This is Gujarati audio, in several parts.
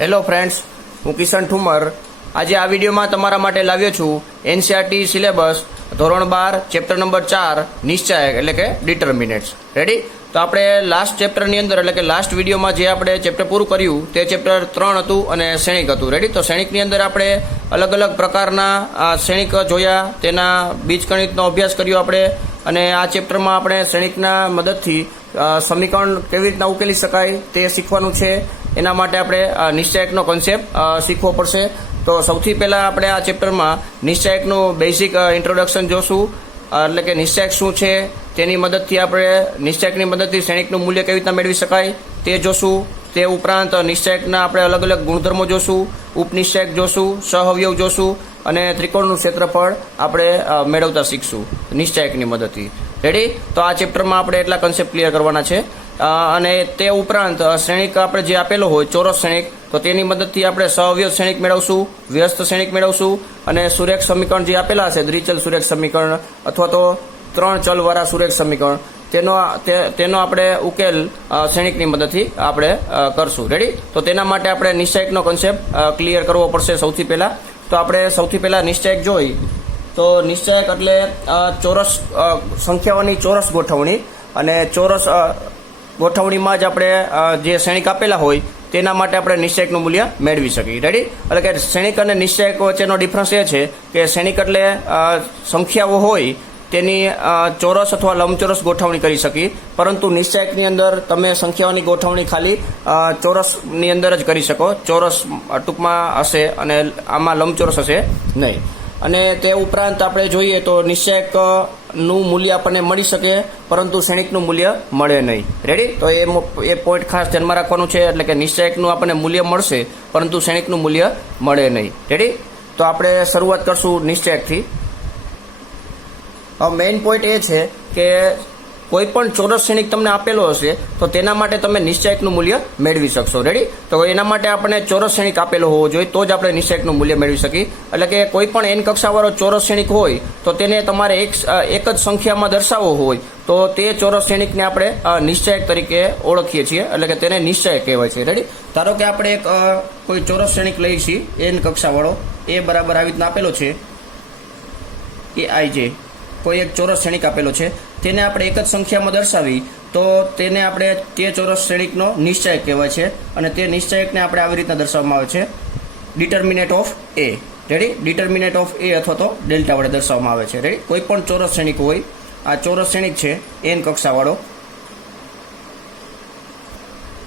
હેલો ફ્રેન્ડ્સ, હું કિશન ઠુમર આજે આ વિડીયોમાં તમારા માટે લાવ્યો છું એનસીઆરટી સિલેબસ ધોરણ 12 ચેપ્ટર નંબર 4 નિશ્ચાયક એટલે કે ડિટર્મિનેટ્સ. રેડી? તો આપણે લાસ્ટ ચેપ્ટરની અંદર એટલે કે લાસ્ટ વિડીયોમાં જે આપણે ચેપ્ટર પૂરું કર્યું તે ચેપ્ટર 3 હતું અને શ્રેણિક હતું. રેડી? તો શ્રેણિકની અંદર આપણે અલગ અલગ પ્રકારના શ્રેણિક જોયા, તેના બીજગણિતનો અભ્યાસ કર્યો આપણે, અને આ ચેપ્ટરમાં આપણે શ્રેણિકના મદદથી સમીકરણ કેવી રીતના ઉકેલી શકાય તે શીખવાનું છે. એના માટે આપણે નિશ્ચાયકનો કોન્સેપ્ટ શીખવો પડશે. તો સૌથી પહેલાં આપણે આ ચેપ્ટરમાં નિશ્ચાયકનું બેઝિક ઇન્ટ્રોડક્શન જોશું, એટલે કે નિશ્ચાયક શું છે, તેની મદદથી આપણે નિશ્ચાયકની મદદથી શ્રેણિકનું મૂલ્ય કેવી રીતના મેળવી શકાય તે જોશું. તે ઉપરાંત નિશ્ચાયકના આપણે અલગ અલગ ગુણધર્મો જોશું, ઉપનિશ્ચાયક જોશું, સહઅવયવ જોશું, અને ત્રિકોણનું ક્ષેત્રફળ આપણે મેળવતા શીખશું નિશ્ચાયકની મદદથી. રેડી? તો આ ચેપ્ટરમાં આપણે એટલા કન્સેપ્ટ ક્લિયર કરવાના છે. અને તે ઉપરાંત શ્રેણિક આપણે જે આપેલો હોય ચોરસ શ્રેણિક, તો તેની મદદથી આપણે સહઅવયવ શ્રેણિક મેળવશું, વ્યસ્ત શ્રેણિક મેળવશું, અને સુરેખ સમીકરણ જે આપેલા હશે દ્વિચલ સુરેખ સમીકરણ અથવા તો 3 ચલવાળા સુરેખ સમીકરણ, તેનો આપણે ઉકેલ શ્રેણિકની મદદથી આપણે કરશું. રેડી? તો તેના માટે આપણે નિશ્ચાયકનો કોન્સેપ્ટ ક્લિયર કરવો પડશે સૌથી પહેલાં. તો આપણે સૌથી પહેલાં નિશ્ચાયક જોઈ તો નિશ્ચાયક એટલે ચોરસ સંખ્યાઓની ચોરસ ગોઠવણી, અને ચોરસ ગોઠવણીમાં જ આપણે જે શ્રેણિક આપેલા હોય તેના માટે આપણે નિશ્ચાયકનું મૂલ્ય મેળવી શકીએ. રેડી? એટલે કે શ્રેણિક અને નિશ્ચાયક વચ્ચેનો ડિફરન્સ એ છે કે શ્રેણિક એટલે સંખ્યાઓ હોય તેની ચોરસ અથવા લંબચોરસ ગોઠવણી કરી શકીએ, પરંતુ નિશ્ચાયકની અંદર તમે સંખ્યાઓની ગોઠવણી ખાલી ચોરસની અંદર જ કરી શકો. ચોરસ ટૂંકમાં હશે અને આમાં લંબચોરસ હશે નહીં. અને તે ઉપરાંત આપણે જોઈએ તો નિશ્ચાયકનું મૂલ્ય આપણને મળી શકે, પરંતુ શ્રેણિકનું મૂલ્ય મળે નહીં. રેડી? તો એ પોઈન્ટ ખાસ ધ્યાનમાં રાખવાનું છે. એટલે કે નિશ્ચાયકનું આપણને મૂલ્ય મળશે, પરંતુ શ્રેણિકનું મૂલ્ય મળે નહીં. રેડી? તો આપણે શરૂઆત કરશું નિશ્ચાયકથી. હવે મેઇન પોઈન્ટ એ છે કે કોઈ પણ ચોરસ શ્રેણિક તમને આપેલો હશે તો તેના માટે તમે નિશ્ચાયકનું મૂલ્ય મેળવી શકશો. રેડી? તો એના માટે આપણે ચોરસ શ્રેણિક આપેલો હોવો જોઈએ, તો જ આપણે નિશ્ચાયકનું મૂલ્ય મેળવી શકીએ. એટલે કે કોઈ પણ n કક્ષાવાળો ચોરસ શ્રેણિક હોય તો તેને તમારે એક જ સંખ્યામાં દર્શાવવો હોય તો તે ચોરસ શ્રેણિકને આપણે નિશ્ચાયક તરીકે ઓળખીએ છીએ, એટલે કે તેને નિશ્ચાયક કહેવાય છે. રેડી? ધારો કે આપણે એક કોઈ ચોરસ શ્રેણિક લઈએ છીએ n કક્ષાવાળો, એ બરાબર આવી રીતના આપેલો છે AIJ, કોઈ એક ચોરસ શ્રેણિક આપેલો છે, તેને આપણે એક જ સંખ્યામાં દર્શાવી તો તેને આપણે તે ચોરસ શ્રેણિકનો નિશ્ચાયક કહેવાય છે. અને તે નિશ્ચાયકને આપણે આવી રીતના દર્શાવવામાં આવે છે determinant of A. Ready? Determinant of A અથવા તો ડેલ્ટા વડે દર્શાવવામાં આવે છે. રેડી? કોઈ પણ ચોરસ શ્રેણિક હોય, આ ચોરસ શ્રેણિક છે n કક્ષાવાળો,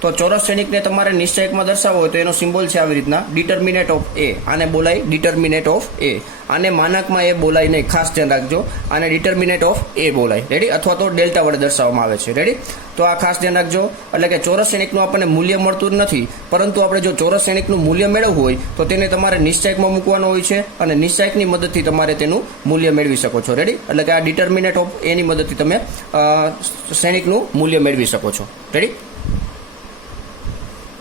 તો ચોરસ શ્રેણિકને તમારે નિશ્ચાયકમાં દર્શાવવો હોય તો એનો સિમ્બોલ છે આવી રીતના ડિટર્મિનેટ ઓફ A. આને બોલાય ડિટર્મિનેટ ઓફ A. આને માનકમાં એ બોલાય નહીં, ખાસ ધ્યાન રાખજો. આને ડિટર્મિનેટ ઓફ A બોલાય. રેડી? અથવા તો ડેલ્ટા વડે દર્શાવવામાં આવે છે. રેડી? તો આ ખાસ ધ્યાન રાખજો. એટલે કે ચોરસ શ્રેણિકનું આપણને મૂલ્ય મળતું નથી, પરંતુ આપણે જો ચોરસ શ્રેણિકનું મૂલ્ય મેળવવું હોય તો તેને તમારે નિશ્ચાયકમાં મૂકવાનું હોય છે, અને નિશ્ચાયકની મદદથી તમારે તેનું મૂલ્ય મેળવી શકો છો. રેડી? એટલે કે આ ડિટર્મિનેટ ઓફ A ની મદદથી તમે શ્રેણિકનું મૂલ્ય મેળવી શકો છો. રેડી?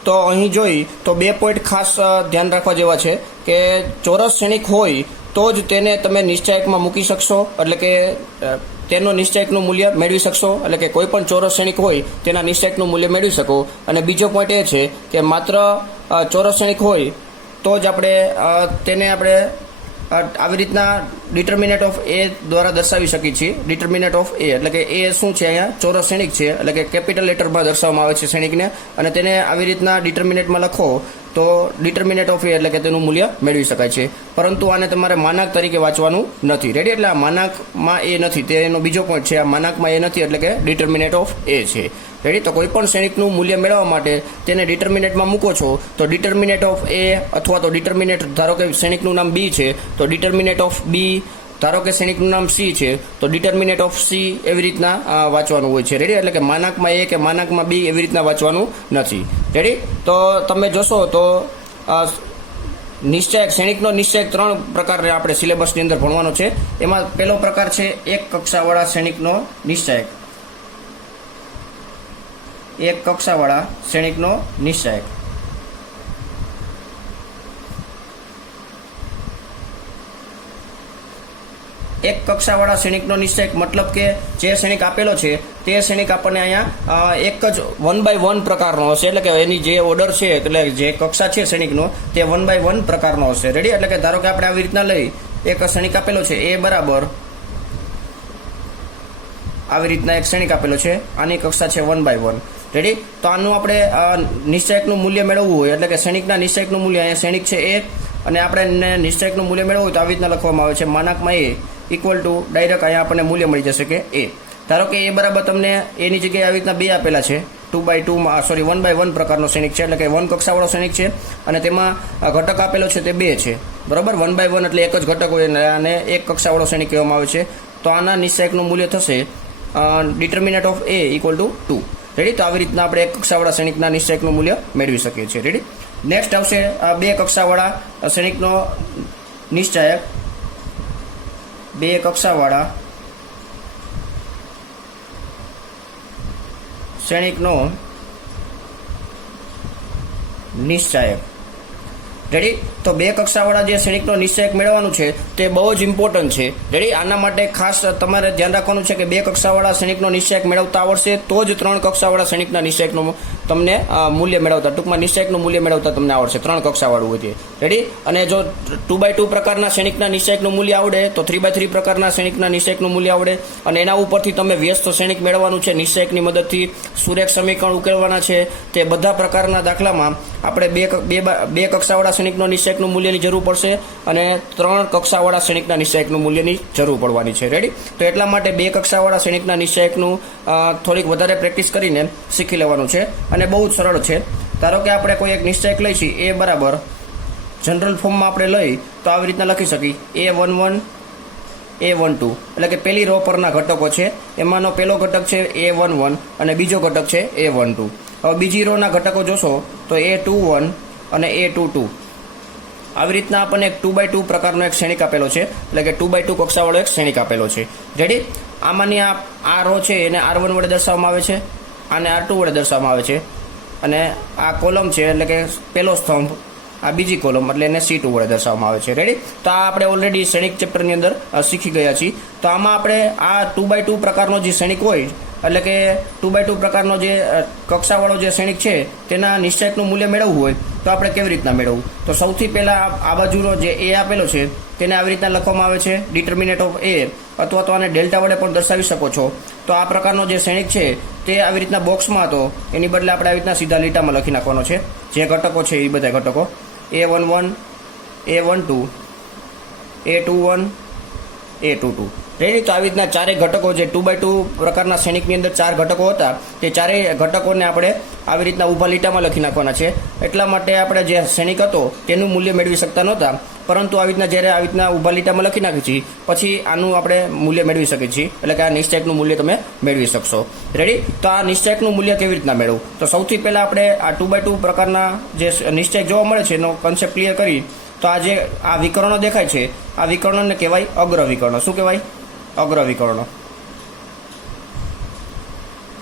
તો અહીં જોઈ તો 2 પોઈન્ટ ખાસ ધ્યાન રાખવા જેવા છે કે ચોરસ શ્રેણિક હોય તો જ તેને તમે નિશ્ચાયકમાં મૂકી શકશો, એટલે કે તેનો નિશ્ચાયકનું મૂલ્ય મેળવી શકશો. એટલે કે કોઈ પણ ચોરસ શ્રેણિક હોય તેના નિશ્ચાયકનું મૂલ્ય મેળવી શકો. અને બીજો પોઈન્ટ એ છે કે માત્ર ચોરસ શ્રેણિક હોય તો જ આપણે તેને આપણે આવી રીતના ડિટર્મિનેટ ઓફ A દ્વારા દર્શાવી શકીએ છીએ. ડિટર્મિનેટ ઓફ A એટલે કે A શું છે? અહીંયા ચોરસ શ્રેણિક છે, એટલે કે કેપિટલ લેટરમાં દર્શાવવામાં આવે છે શ્રેણિકને, અને તેને આવી રીતના ડિટર્મિનેટમાં લખો તો ડિટર્મિનેટ ઓફ A એટલે કે તેનું મૂલ્ય મેળવી શકાય છે. પરંતુ આને તમારે માનાક તરીકે વાંચવાનું નથી. રેડી? એટલે આ માનાકમાં A નથી, તેનો બીજો પોઈન્ટ છે. આ માનાકમાં A નથી, એટલે કે ડિટર્મિનેટ ઓફ A છે. રેડી? તો કોઈ પણ શ્રેણિકનું મૂલ્ય મેળવવા માટે તેને ડિટર્મિનેટમાં મૂકો છો તો ડિટર્મિનેટ ઓફ A અથવા તો ડિટર્મિનેટ, ધારો કે શ્રેણિકનું નામ B છે તો ડિટર્મિનેટ ઓફ B, ધારો કે શ્રેણિકનું નામ C છે તો ડિટર્મિનેટ ઓફ C, એવી રીતના વાંચવાનું હોય છે. રેડી? એટલે કે માનાકમાં A કે માનાકમાં B એવી રીતના વાંચવાનું નથી. રેડી? તો તમે જોશો તો નિશ્ચાયક, શ્રેણિકનો નિશ્ચાયક 3 પ્રકારના આપણે સિલેબસની અંદર ભણવાનો છે. એમાં પહેલો પ્રકાર છે એક કક્ષાવાળા શ્રેણિકનો નિશ્ચાયક. એક કક્ષાવાળા શ્રેણિકનો નિશ્ચાયક. એક કક્ષાવાળા શ્રેણિકનો નિશ્ચયક મતલબ કે જે શ્રેણિક આપેલો છે તે શ્રેણિક આપણને અહીંયા એક જ 1/1 પ્રકારનો હશે, એટલે કે એની જે ઓર્ડર છે એટલે જે કક્ષા છે શ્રેણિકનો તે 1/1 પ્રકારનો હશે. રેડી? એટલે કે ધારો કે આપણે આવી રીતના લઈ એક શ્રેણિક આપેલો છે એ બરાબર આવી રીતના એક શ્રેણિક આપેલો છે, આની કક્ષા છે 1/1. રેડી? તો આનું આપણે નિશ્ચયકનું મૂલ્ય મેળવવું હોય એટલે કે શ્રેણિકના નિશ્ચયકનું મૂલ્ય અહીંયા શ્રેણિક છે એ, અને આપણે નિશ્ચયકનું મૂલ્ય મેળવવું હોય તો આવી રીતના લખવામાં આવે છે માનાકમાં એ ઇક્વલ ટુ ડાયરેક્ટ અહીંયા આપણને મૂલ્ય મળી જશે કે એ. ધારો કે એ બરાબર તમને એની જગ્યાએ આવી રીતના 2 આપેલા છે, 1/1 પ્રકારનો શ્રેણિક છે, એટલે કે 1 કક્ષાવાળો શ્રેણિક છે અને તેમાં ઘટક આપેલો છે તે 2 છે. બરાબર? 1/1 એટલે એક જ ઘટક હોય અને એક કક્ષાવાળો શ્રેણિક કહેવામાં આવે છે. તો આના નિશ્ચયકનું મૂલ્ય થશે determinant of A equal to 2. Ready? તો આવી રીતના આપણે એક કક્ષાવાળા શ્રેણિકના નિશ્ચયકનું મૂલ્ય મેળવી શકીએ છીએ. રેડી? નેક્સ્ટ આવશે 2 કક્ષાવાળા શ્રેણિકનો નિશ્ચયક. 2 કક્ષાવાળા શ્રેણિકનો નિશ્ચયક. રેડી? તો 2 કક્ષાવાળા જે શ્રેણિકનો નિશ્ચયક મેળવવાનું છે તે બહુ જ ઇમ્પોર્ટન્ટ છે. રેડી? આના માટે ખાસ તમારે ધ્યાન રાખવાનું છે કે 2 કક્ષાવાળા શ્રેણિકનો નિશ્ચયક મેળવતા આવડશે તો જ 3 કક્ષાવાળા શ્રેણિકના નિશ્ચયકનું તમને મૂલ્ય મેળવતા, ટૂંકમાં નિશ્ચયકનું મૂલ્ય મેળવતા તમને આવડશે 3 કક્ષાવાળું હોય તે. રેડી? અને જો 2/2 પ્રકારના શ્રેણિકના નિશ્ચયકનું મૂલ્ય આવડે તો 3/3 પ્રકારના શ્રેણિકના નિશ્ચયકનું મૂલ્ય આવડે, અને એના ઉપરથી તમે વ્યસ્ત શ્રેણિક મેળવવાનું છે નિશ્ચયકની મદદથી, સુરેખ સમીકરણ ઉકેલવાના છે. તે બધા પ્રકારના દાખલામાં આપણે 2 કક્ષાવાળા શ્રેણિકનો નિશ્ચયકનું મૂલ્યની જરૂર પડશે અને 3 કક્ષાવાળા શ્રેણિકના નિશ્ચયકનું મૂલ્યની જરૂર પડવાની છે. રેડી? તો એટલા માટે 2 કક્ષાવાળા શ્રેણિકના નિશ્ચયકનું થોડીક વધારે પ્રેક્ટિસ કરીને શીખી લેવાનું છે અને બહુ જ સરળ છે. ધારો કે આપણે કોઈ એક નિશ્ચયક લઈશું એ બરાબર જનરલ ફોર્મમાં આપણે લઈ તો આવી રીતના લખી શકીએ A11 A12, એટલે કે પહેલી રો પરના ઘટકો છે એમાંનો પહેલો ઘટક છે A11 અને બીજો ઘટક છે A12. હવે બીજી રોના ઘટકો જોશો તો A21 અને A22. આવી રીતના આપણને એક 2/2 પ્રકારનો એક શ્રેણિક આપેલો છે, એટલે કે 2/2 કક્ષાવાળો એક શ્રેણિક આપેલો છે. રેડી? આમાંની આ રો છે એને R1 વડે દર્શાવવામાં આવે છે, આને R2 વડે દર્શાવવામાં આવે છે, અને આ કોલમ છે એટલે કે પહેલો સ્તંભ, આ બીજી કોલમ એટલે એને C2 વડે દર્શાવવામાં આવે છે. રેડી? તો આ આપણે ઓલરેડી શ્રેણિક ચેપ્ટરની અંદર શીખી ગયા છીએ. તો આમાં આપણે આ 2/2 પ્રકારનો જે શ્રેણિક હોય એટલે કે 2/2 પ્રકારનો જે કક્ષાવાળો જે શ્રેણિક છે તેના નિશ્ચયકનું મૂલ્ય મેળવવું હોય તો આપણે કેવી રીતના મેળવવું? તો સૌથી પહેલાં આ બાજુનો જે એ આપેલો છે તેને આવી રીતના લખવામાં આવે છે ડિટર્મિનેટ ઓફ એ, અથવા તો આને ડેલ્ટા વડે પણ દર્શાવી શકો છો. તો આ પ્રકારનો જે શ્રેણિક છે તે આવી રીતના બોક્સમાં હતો, એની બદલે આપણે આવી રીતના સીધા લીટામાં લખી નાખવાનો છે જે ઘટકો છે એ બધા ઘટકો A11 A12 A21 A22. Ready? તો આવી રીતના ચારેય ઘટકો જે 2/2 પ્રકારના શ્રેણિકની અંદર 4 ઘટકો હતા તે ચારેય ઘટકોને આપણે આવી રીતના ઊભા લીટામાં લખી નાખવાના છે. એટલા માટે આપણે જે શ્રેણિક હતો તેનું મૂલ્ય મેળવી શકતા નહોતા, પરંતુ આવી રીતના જ્યારે આવી રીતના ઊભા લીટામાં લખી નાખીએ છીએ પછી આનું આપણે મૂલ્ય મેળવી શકીએ છીએ, એટલે કે આ નિશ્ચયકનું મૂલ્ય તમે મેળવી શકશો. રેડી? તો આ નિશ્ચયકનું મૂલ્ય કેવી રીતના મેળવવું? તો સૌથી પહેલાં આપણે આ 2/2 પ્રકારના જે નિશ્ચયક જોવા મળે છે એનો કન્સેપ્ટ ક્લિયર કરી તો આ વિકર્ણો દેખાય છે આ વિકર્ણોને કહેવાય અગ્ર વિકર્ણ. શું કહેવાય? અગ્ર વિકર્ણ,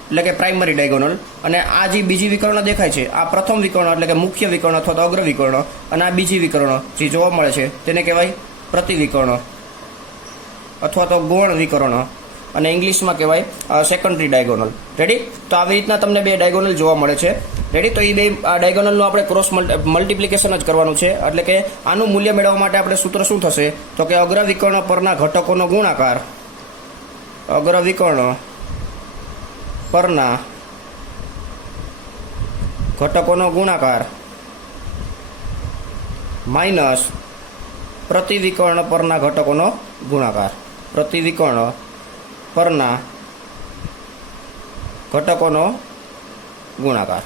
એટલે કે પ્રાઇમરી ડાયગોનલ. અને આ જે બીજી વિકર્ણ દેખાય છે આ પ્રથમ વિકર્ણ એટલે કે મુખ્ય વિકર્ણ અથવા તો અગ્ર વિકર્ણ, અને આ બીજી વિકર્ણ જે જોવા મળે છે તેને કહેવાય પ્રતિવિકર્ણ અથવા તો ગૌણ વિકર્ણ, અને ઇંગ્લિશમાં કહેવાય સેકન્ડરી ડાયગોનલ. રેડી? તો આવી રીતના તમને 2 ડાયગોનલ જોવા મળે છે. રેડી? તો એ 2 ડાયગોનલનું આપણે ક્રોસ મલ્ટિપ્લિકેશન જ કરવાનું છે, એટલે કે આનું મૂલ્ય મેળવવા માટે આપણે સૂત્ર શું થશે તો કે અગ્ર વિકર્ણ પરના ઘટકોનો ગુણાકાર, અગ્ર વિકર્ણ પરના ઘટકોનો ગુણાકાર માઇનસ પ્રતિવિકર્ણ પરના ઘટકોનો ગુણાકાર, પ્રતિવિકર્ણ પરના ઘટકોનો ગુણાકાર.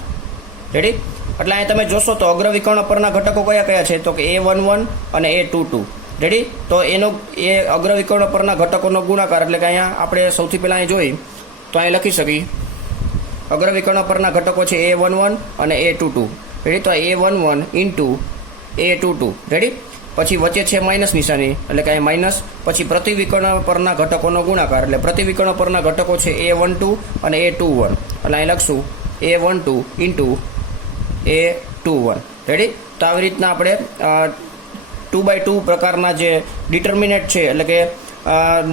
રેડી? એટલે અહીં તમે જોશો તો અગ્ર વિકર્ણ પરના ઘટકો કયા કયા છે તો કે A11 અને A22. રેડી? તો એનો એ અગ્ર વિકર્ણ પરના ઘટકોનો ગુણાકાર એટલે કે અહીંયા આપણે સૌથી પહેલાં અહીં જોઈ તો અહીં લખી શકીએ અગ્ર વિકર્ણ પરના ઘટકો છે A11 અને A22. રેડી? તો A11 ઇન્ટુ A22. રેડી? પછી વચ્ચે છે માઇનસ નિશાની એટલે કે અહીં માઇનસ, પછી પ્રતિવિકર્ણ પરના ઘટકોનો ગુણાકાર એટલે પ્રતિવિકર્ણ પરના ઘટકો છે A12 અને A21, એટલે અહીં લખશું A12 ઇન્ટુ A21. રેડી? તો આવી રીતના આપણે 2/2 પ્રકારના જે ડિટર્મિનેટ છે એટલે કે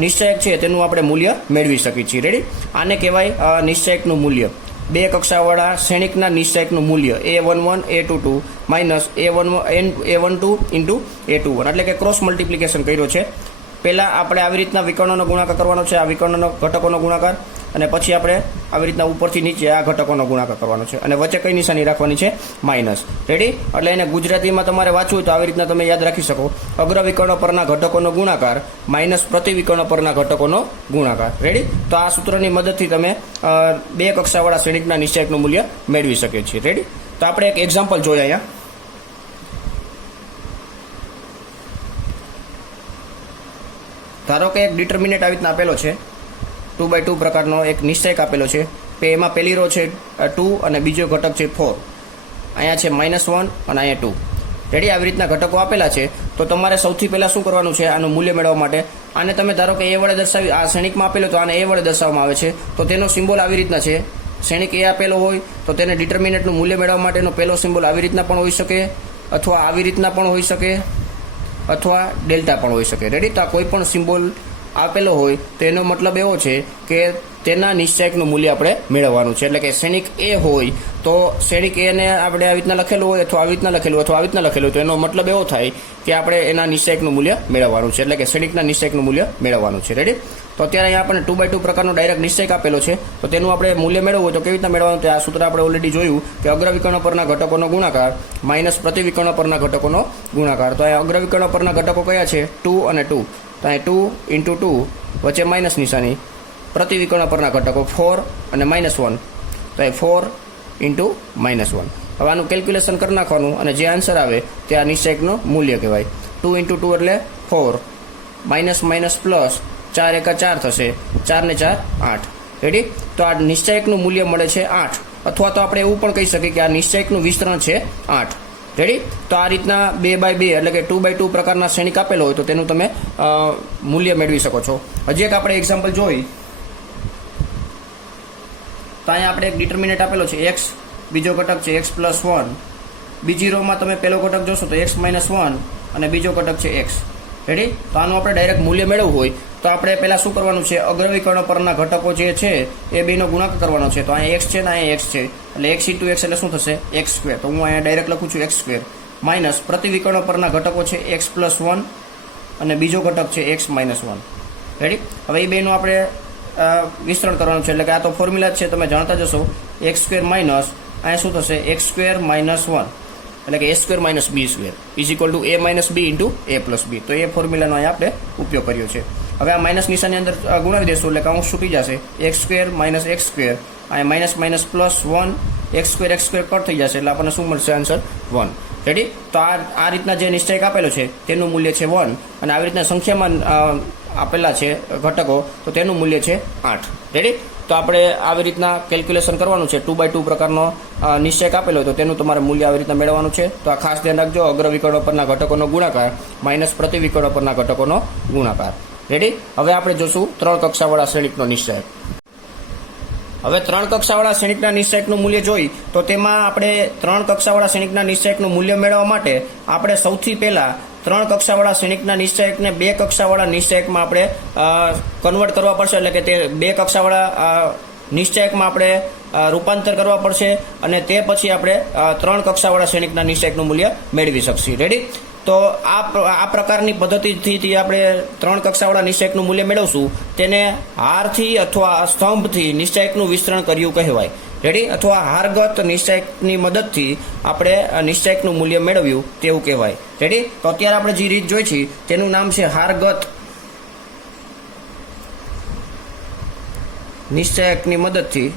નિશ્ચયક છે તેનું આપણે મૂલ્ય મેળવી શકીએ છીએ. રેડી? આને કહેવાય નિશ્ચયકનું મૂલ્ય. બે કક્ષાવાળા શ્રેણિકના નિશ્ચયકનું મૂલ્ય A11 A22 minus A12 into A21 એટલે કે ક્રોસ મલ્ટિપ્લિકેશન કર્યો છે. પહેલાં આપણે આવી રીતના વિકર્ણોનો ગુણાકાર કરવાનો છે, આ વિકર્ણનો ઘટકોનો ગુણાકાર, અને પછી આપણે આવી રીતના ઉપરથી નીચે આ ઘટકોનો ગુણાકાર કરવાનો છે, અને વચ્ચે કઈ નિશાની રાખવાની છે? માઇનસ. રેડી? એટલે એને ગુજરાતીમાં તમારે વાંચવું હોય તો આવી રીતના તમે યાદ રાખી શકો. અગ્ર વિકર્ણો પરના ઘટકોનો ગુણાકાર માઇનસ પ્રતિ વિકર્ણો પરના ઘટકોનો ગુણાકાર. રેડી? તો આ સૂત્રની મદદથી તમે બે કક્ષાવાળા શ્રેણિકના નિશ્ચયકનું મૂલ્ય મેળવી શકીએ છીએ. રેડી? તો આપણે એક એક્ઝામ્પલ જોઈએ અહીંયા. ધારો કે એક ડિટર્મિનેટ આવી રીતના આપેલો છે, 2/2 પ્રકારનો એક નિશ્ચયક આપેલો છે. એમાં પહેલી રો છે 2 અને બીજો ઘટક છે 4. અહીંયા છે -1 અને અહીંયા 2. રેડી? આવી રીતના ઘટકો આપેલા છે. તો તમારે સૌથી પહેલાં શું કરવાનું છે આનું મૂલ્ય મેળવવા માટે? આને તમે ધારો કે એ વડે દર્શાવી, આ શ્રેણિકમાં આપેલો તો આને એ વડે દર્શાવવામાં આવે છે. તો તેનો સિમ્બોલ આવી રીતના છે. શ્રેણિક એ આપેલો હોય તો તેને ડિટર્મિનેટનું મૂલ્ય મેળવવા માટેનો પહેલો સિમ્બોલ આવી રીતના પણ હોઈ શકે, અથવા આવી રીતના પણ હોઈ શકે, અથવા ડેલ્ટા પણ હોઈ શકે. રેડી? તો આ કોઈ પણ સિમ્બોલ આપેલો હોય તો એનો મતલબ એવો છે કે તેના નિશ્ચયકનું મૂલ્ય આપણે મેળવવાનું છે. એટલે કે શ્રેણિક એ હોય તો શ્રેણિક એને આપણે આવી રીતના લખેલું હોય, અથવા આવી રીતના લખેલું હોય, અથવા આવી રીતના લખેલું હોય, તો એનો મતલબ એવો થાય કે આપણે એના નિશ્ચયકનું મૂલ્ય મેળવવાનું છે. એટલે કે શ્રેણિકના નિશ્ચયકનું મૂલ્ય મેળવવાનું છે. રેડી? તો અત્યારે અહીંયા આપણને 2/2 પ્રકારનો ડાયરેક્ટ નિશ્ચયક આપેલો છે. તો તેનું આપણે મૂલ્ય મેળવવું હોય તો કેવી રીતના મેળવવાનું? તો આ સૂત્ર આપણે ઓલરેડી જોયું કે અગ્ર વિકર્ણો પરના ઘટકોનો ગુણાકાર માઇનસ પ્રતિ વિકર્ણો પરના ઘટકોનો ગુણાકાર. તો અહીંયા અગ્ર વિકર્ણો પરના ઘટકો કયા છે? 2 અને 2. તો અહીં 2 ઇન્ટુ 2 વચ્ચે માઇનસ નિશાની. પ્રતિ વિકર્ણ પરના ઘટકો 4 અને -1. તો એ 4 ઇન્ટુ -1. હવે આનું કેલ્ક્યુલેશન કરી નાખવાનું, અને જે આન્સર આવે તે આ નિશ્ચયકનું મૂલ્ય કહેવાય. 2 ઇન્ટુ 2 એટલે 4, માઇનસ માઇનસ પ્લસ 4 એકા 4 થશે, 4 ને 4 8. રેડી? તો આ નિશ્ચયકનું મૂલ્ય મળે છે 8. અથવા તો આપણે એવું પણ કહી શકીએ કે આ નિશ્ચયકનું વિસ્તરણ છે 8. રેડી? તો આ રીતના 2/2 એટલે કે 2/2 પ્રકારના શ્રેણિક આપેલો હોય તો તેનું તમે મૂલ્ય મેળવી શકો છો. હજી એક આપણે એક્ઝામ્પલ જોઈ. તો અહીંયા આપણે એક ડિટર્મિનેટ આપેલો છે x, બીજો ઘટક છે x+1. બીજી રોમાં તમે પહેલો ઘટક જોશો તો x-1 અને બીજો ઘટક છે x. રેડી? તો આનું આપણે ડાયરેક્ટ મૂલ્ય મેળવવું હોય તો આપણે પહેલાં શું કરવાનું છે? અગ્ર વિકર્ણ પરના ઘટકો જે છે એ બેનો ગુણાકાર કરવાનો છે. તો અહીંયા x છે ને અહીંયા x છે, એટલે x ઇન્ટુ x એટલે શું થશે? x². તો હું અહીંયા ડાયરેક્ટ લખું છું x² માઇનસ પ્રતિ વિકર્ણ પરના ઘટકો છે x+1 અને બીજો ઘટક છે x-1. રેડી? હવે એ બેનું આપણે વિસ્તરણ કરવાનું છે. એટલે કે આ તો ફોર્મ્યુલા છે, તમે જાણતા જશો. x² માઇનસ અહીંયા શું થશે? x² -1 એટલે કે a² - b² is equal to a - b into a+b. તો એ ફોર્મ્યુલાનો અહીંયા આપણે ઉપયોગ કર્યો છે. હવે આ માઇનસ નિશાની અંદર ગુણાવી દેશું એટલે કાઉન્સ છૂટી જશે. x² - x², અહીંયા minus minus plus 1, x² cut થઈ જશે એટલે આપણને શું મળશે? આન્સર 1. રેડી? તો આ રીતના જે નિશ્ચયક આપેલો છે તેનું મૂલ્ય છે 1, અને આવી રીતના સંખ્યામાં આપેલા છે ઘટકો તો તેનું મૂલ્ય છે 8. રેડી? તો આપણે આવી રીતના કેલ્ક્યુલેશન કરવાનું છે. 2/2 પ્રકારનો નિશ્ચયક આપેલો તો તેનું તમારે મૂલ્ય આવી રીતના મેળવવાનું છે. તો આ ખાસ ધ્યાન રાખજો. અગ્ર વિકર્ણો પરના ઘટકોનો ગુણાકાર માઇનસ પ્રતિ વિકર્ણો પરના ઘટકોનો ગુણાકાર. રેડી? હવે આપણે જોશું 3 કક્ષાવાળા શ્રેણિકનો નિશ્ચયક. હવે 3 કક્ષાવાળા શ્રેણિકના નિશ્ચયકનું મૂલ્ય જોઈ તો તેમાં આપણે 3 કક્ષાવાળા શ્રેણિકના નિશ્ચયકનું મૂલ્ય મેળવવા માટે આપણે સૌથી પહેલા 3 કક્ષાવાળા શ્રેણિકના નિશ્ચયકને 2 કક્ષાવાળા નિશ્ચયકમાં આપણે કન્વર્ટ કરવા પડશે. એટલે કે તે 2 કક્ષાવાળા નિશ્ચયકમાં આપણે રૂપાંતર કરવા પડશે, અને તે પછી આપણે 3 કક્ષાવાળા શ્રેણિકના નિશ્ચયકનું મૂલ્ય મેળવી શકશે. રેડી? તો આ પ્રકારની પદ્ધતિથી આપણે 3 કક્ષાવાળા નિશ્ચયકનું મૂલ્ય મેળવશું. તેને હારથી અથવા સ્તંભથી નિશ્ચયકનું વિસ્તરણ કર્યું કહેવાય. રેડી? અથવા હારગત નિશ્ચયકની મદદથી આપણે નિશ્ચયકનું મૂલ્ય મેળવ્યું તેવું કહેવાય. રેડી? તો અત્યારે આપણે જે રીત જોઈ છે તેનું નામ છે હારગત નિશ્ચયકની મદદથી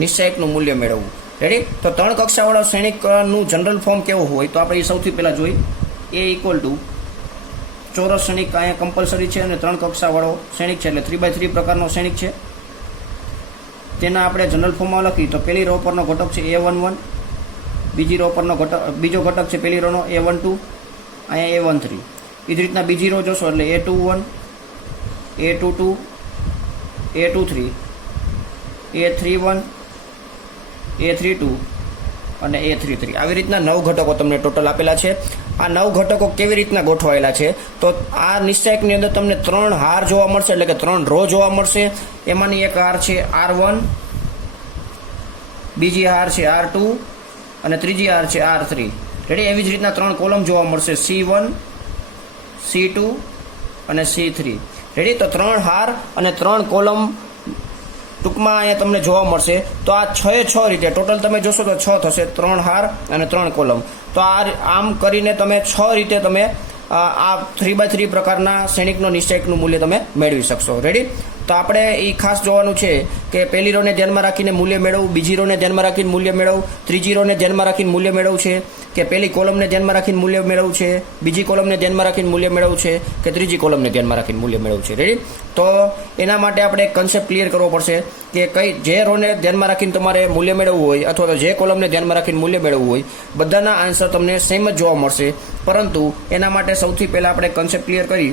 નિશ્ચયકનું મૂલ્ય મેળવવું. રેડી? તો 3 કક્ષાવાળા શ્રેણિકનું જનરલ ફોર્મ કેવું હોય તો આપણે એ સૌથી પહેલાં જોઈ. a ઇક્વલ ટુ ચોરસ શ્રેણિક અહીંયા કમ્પલસરી છે, અને 3 કક્ષાવાળો શ્રેણિક છે એટલે 3/3 પ્રકારનો શ્રેણિક છે. તેના આપણે જનરલ ફોર્મમાં લખી તો પહેલી રો પરનો ઘટક છે a11, બીજી રો પરનો બીજો ઘટક છે પહેલી રોનો a12, અહીંયા a13. એ જ રીતના બીજી રો જોશો એટલે a21, a22, a23, a31, a32 અને a33. આવી રીતના 9 ઘટકો તમને ટોટલ આપેલા છે. આ 9 ઘટકો કેવી રીતના ગોઠવાયેલા છે. તો આ નિશ્ચાયકની અંદર તમને 3 હાર જોવા મળશે, એટલે કે 3 રો જોવા મળશે. એમાંની એક હાર છે R1, બીજી હાર છે R2 અને ત્રીજી હાર છે R3. રેડી. એવી જ રીતના 3 કોલમ જોવા મળશે, C1, C2 અને C3. રેડી. તો 3 હાર અને 3 કોલમ ટૂંકમાં અહીંયા તમને જોવા મળશે. તો આ 6 રીતે ટોટલ તમે જોશો તો 6 થશે, 3 હાર અને 3 કોલમ. તો આમ કરીને તમે 6 રીતે તમે આ 3x3 પ્રકારના શ્રેણિકનો નિશ્ચાયકનું મૂલ્ય તમે મેળવી શકશો. રેડી. તો આપણે એ ખાસ જોવાનું છે કે પહેલી રોને ધ્યાનમાં રાખીને મૂલ્ય મેળવવું, બીજી રોને ધ્યાનમાં રાખીને મૂલ્ય મેળવવું, ત્રીજી રોને ધ્યાનમાં રાખીને મૂલ્ય મેળવવું છે, કે પહેલી કોલમને ધ્યાનમાં રાખીને મૂલ્ય મેળવવું છે, બીજી કોલમને ધ્યાનમાં રાખીને મૂલ્ય મેળવવું છે, કે ત્રીજી કોલમને ધ્યાનમાં રાખીને મૂલ્ય મેળવવું છે. રેડી. તો એના માટે આપણે એક કન્સેપ્ટ ક્લિયર કરવો પડશે કે જે રોને ધ્યાનમાં રાખીને તમારે મૂલ્ય મેળવવું હોય અથવા તો જે કોલમને ધ્યાનમાં રાખીને મૂલ્ય મેળવવું હોય, બધાના આન્સર તમને સેમ જ જોવા મળશે. પરંતુ એના માટે સૌથી પહેલાં આપણે કન્સેપ્ટ ક્લિયર કરી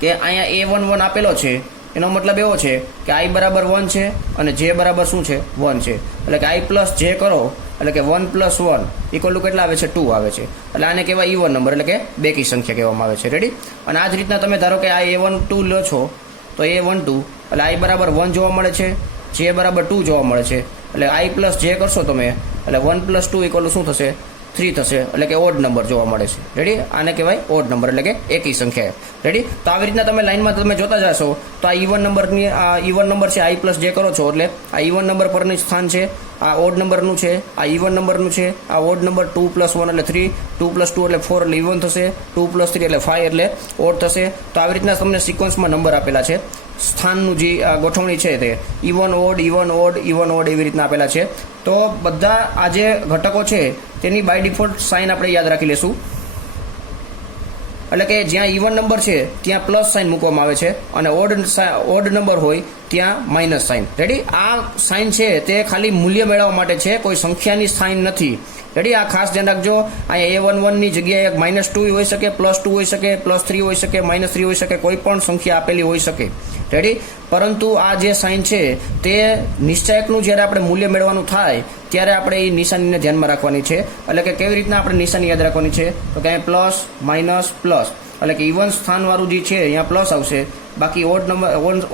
કે અહીંયા A11 આપેલો છે, એનો મતલબ એવો છે કે I બરાબર 1 છે અને J બરાબર શું છે 1 છે. એટલે કે I પ્લસ J કરો એટલે કે 1 પ્લસ 1 ઇક્વલ ટુ કેટલા આવે છે 2 આવે છે. એટલે આને કહેવાય ઇવન નંબર, એટલે કે બેકી સંખ્યા કહેવામાં આવે છે. રેડી. અને આ જ રીતના તમે ધારો કે આ A12 લો છો તો A12 એટલે I બરાબર 1 જોવા મળે છે, J બરાબર 2 જોવા મળે છે. એટલે I પ્લસ J કરશો તમે એટલે 1 પ્લસ 2 ઇક્વલ ટુ શું થશે 3 થશે. એટલે કે ઓડ નંબર જોવા મળે છે. રેડી. આને કહેવાય ઓડ નંબર, એટલે કે એકી સંખ્યા. રેડી. તો આવી રીતના તમે લાઈનમાં તમે જોતા જશો તો આ ઇવન નંબરની આ ઇવન નંબર છે, I પ્લસ J કરો છો એટલે આ ઇવન નંબર પરનું સ્થાન છે, આ ઓડ નંબરનું છે, આ ઇવન નંબરનું છે, આ ઓડ નંબર 2 પ્લસ 1 એટલે 3, 2 પ્લસ 2 એટલે 4 એટલે ઇવન થશે, 2 પ્લસ 3 એટલે 5 એટલે ઓડ થશે. તો આવી રીતના તમને સિક્વન્સમાં નંબર આપેલા છે, સ્થાનનું જે ગોઠવણી છે તે even odd even odd even odd એવી રીતના આપેલા છે. તો બધા આ જે ઘટકો છે તેની બાય ડિફોલ્ટ સાઇન આપણે યાદ રાખી લેશું. એટલે કે જ્યાં ઇવન નંબર છે ત્યાં પ્લસ સાઇન મૂકવામાં આવે છે અને ઓડ નંબર હોય ત્યાં માઇનસ સાઇન. રેડી. આ સાઇન છે તે ખાલી મૂલ્ય મેળવવા માટે છે, કોઈ સંખ્યાની સાઇન નથી. રેડી. આ ખાસ ધ્યાન રાખજો. અહીંયા A11 ની જગ્યાએ -2 હોઈ શકે, +2 હોઈ શકે, +3 હોઈ શકે, -3 હોઈ શકે, કોઈ પણ સંખ્યા આપેલી હોઈ શકે. રેડી. પરંતુ આ જે સાઇન છે તે નિશ્ચાયકનું જ્યારે આપણે મૂલ્ય મેળવવાનું થાય ત્યારે આપણે એ નિશાનીને ધ્યાનમાં રાખવાની છે. એટલે કે કેવી રીતના આપણે નિશાની યાદ રાખવાની છે તો કે પ્લસ માઇનસ પ્લસ, એટલે કે ઇવન સ્થાનવાળું જે છે અહીંયા પ્લસ આવશે, બાકી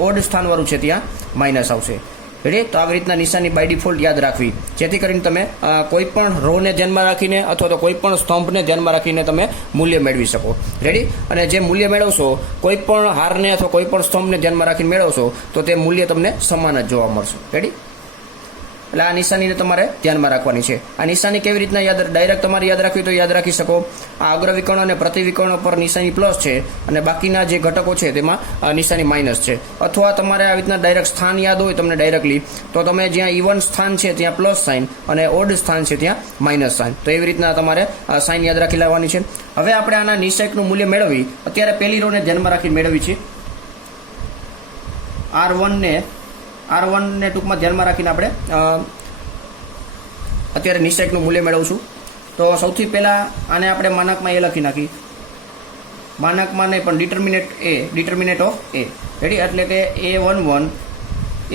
ઓડ સ્થાનવાળું છે ત્યાં માઇનસ આવશે. રેડી. તો આવી રીતના નિશાની બાય ડિફોલ્ટ યાદ રાખવી, જેથી કરીને તમે કોઈ પણ રોને ધ્યાનમાં રાખીને અથવા તો કોઈ પણ સ્તંભને ધ્યાનમાં રાખીને તમે મૂલ્ય મેળવી શકો. રેડી. અને જે મૂલ્ય મેળવશો કોઈ પણ હારને અથવા કોઈ પણ સ્તંભને ધ્યાનમાં રાખીને મેળવશો તો તે મૂલ્ય તમને સમાન જ જોવા મળશે. રેડી. એટલે આ નિશાનીને તમારે ધ્યાનમાં રાખવાની છે. આ નિશાની કેવી રીતના ડાયરેક્ટ તમારે યાદ રાખવી તો યાદ રાખી શકો. આ અગ્રવિકર્ણ અને પ્રતિવિકર્ણ પર નિશાની પ્લસ છે અને બાકીના જે ઘટકો છે તેમાં નિશાની માઇનસ છે. અથવા તમારે આવી રીતના ડાયરેક્ટ સ્થાન યાદ હોય તમને ડાયરેક્ટલી, તો તમે જ્યાં ઇવન સ્થાન છે ત્યાં પ્લસ સાઇન અને ઓડ સ્થાન છે ત્યાં માઇનસ સાઇન. તો એવી રીતના તમારે સાઇન યાદ રાખી લેવાની છે. હવે આપણે આના નિશ્ચાયકનું મૂલ્ય મેળવી અત્યારે પહેલી રોને ધ્યાનમાં રાખી મેળવી છે. R1 ને ટૂંકમાં ધ્યાનમાં રાખીને આપણે અત્યારે નિશ્ચાયકનું મૂલ્ય મેળવશું. તો સૌથી પહેલાં આને આપણે માનકમાં એ લખી નાખી, માનકમાં નહીં પણ ડિટર્મિનેટ ઓફ A. રેડી. એટલે કે A11,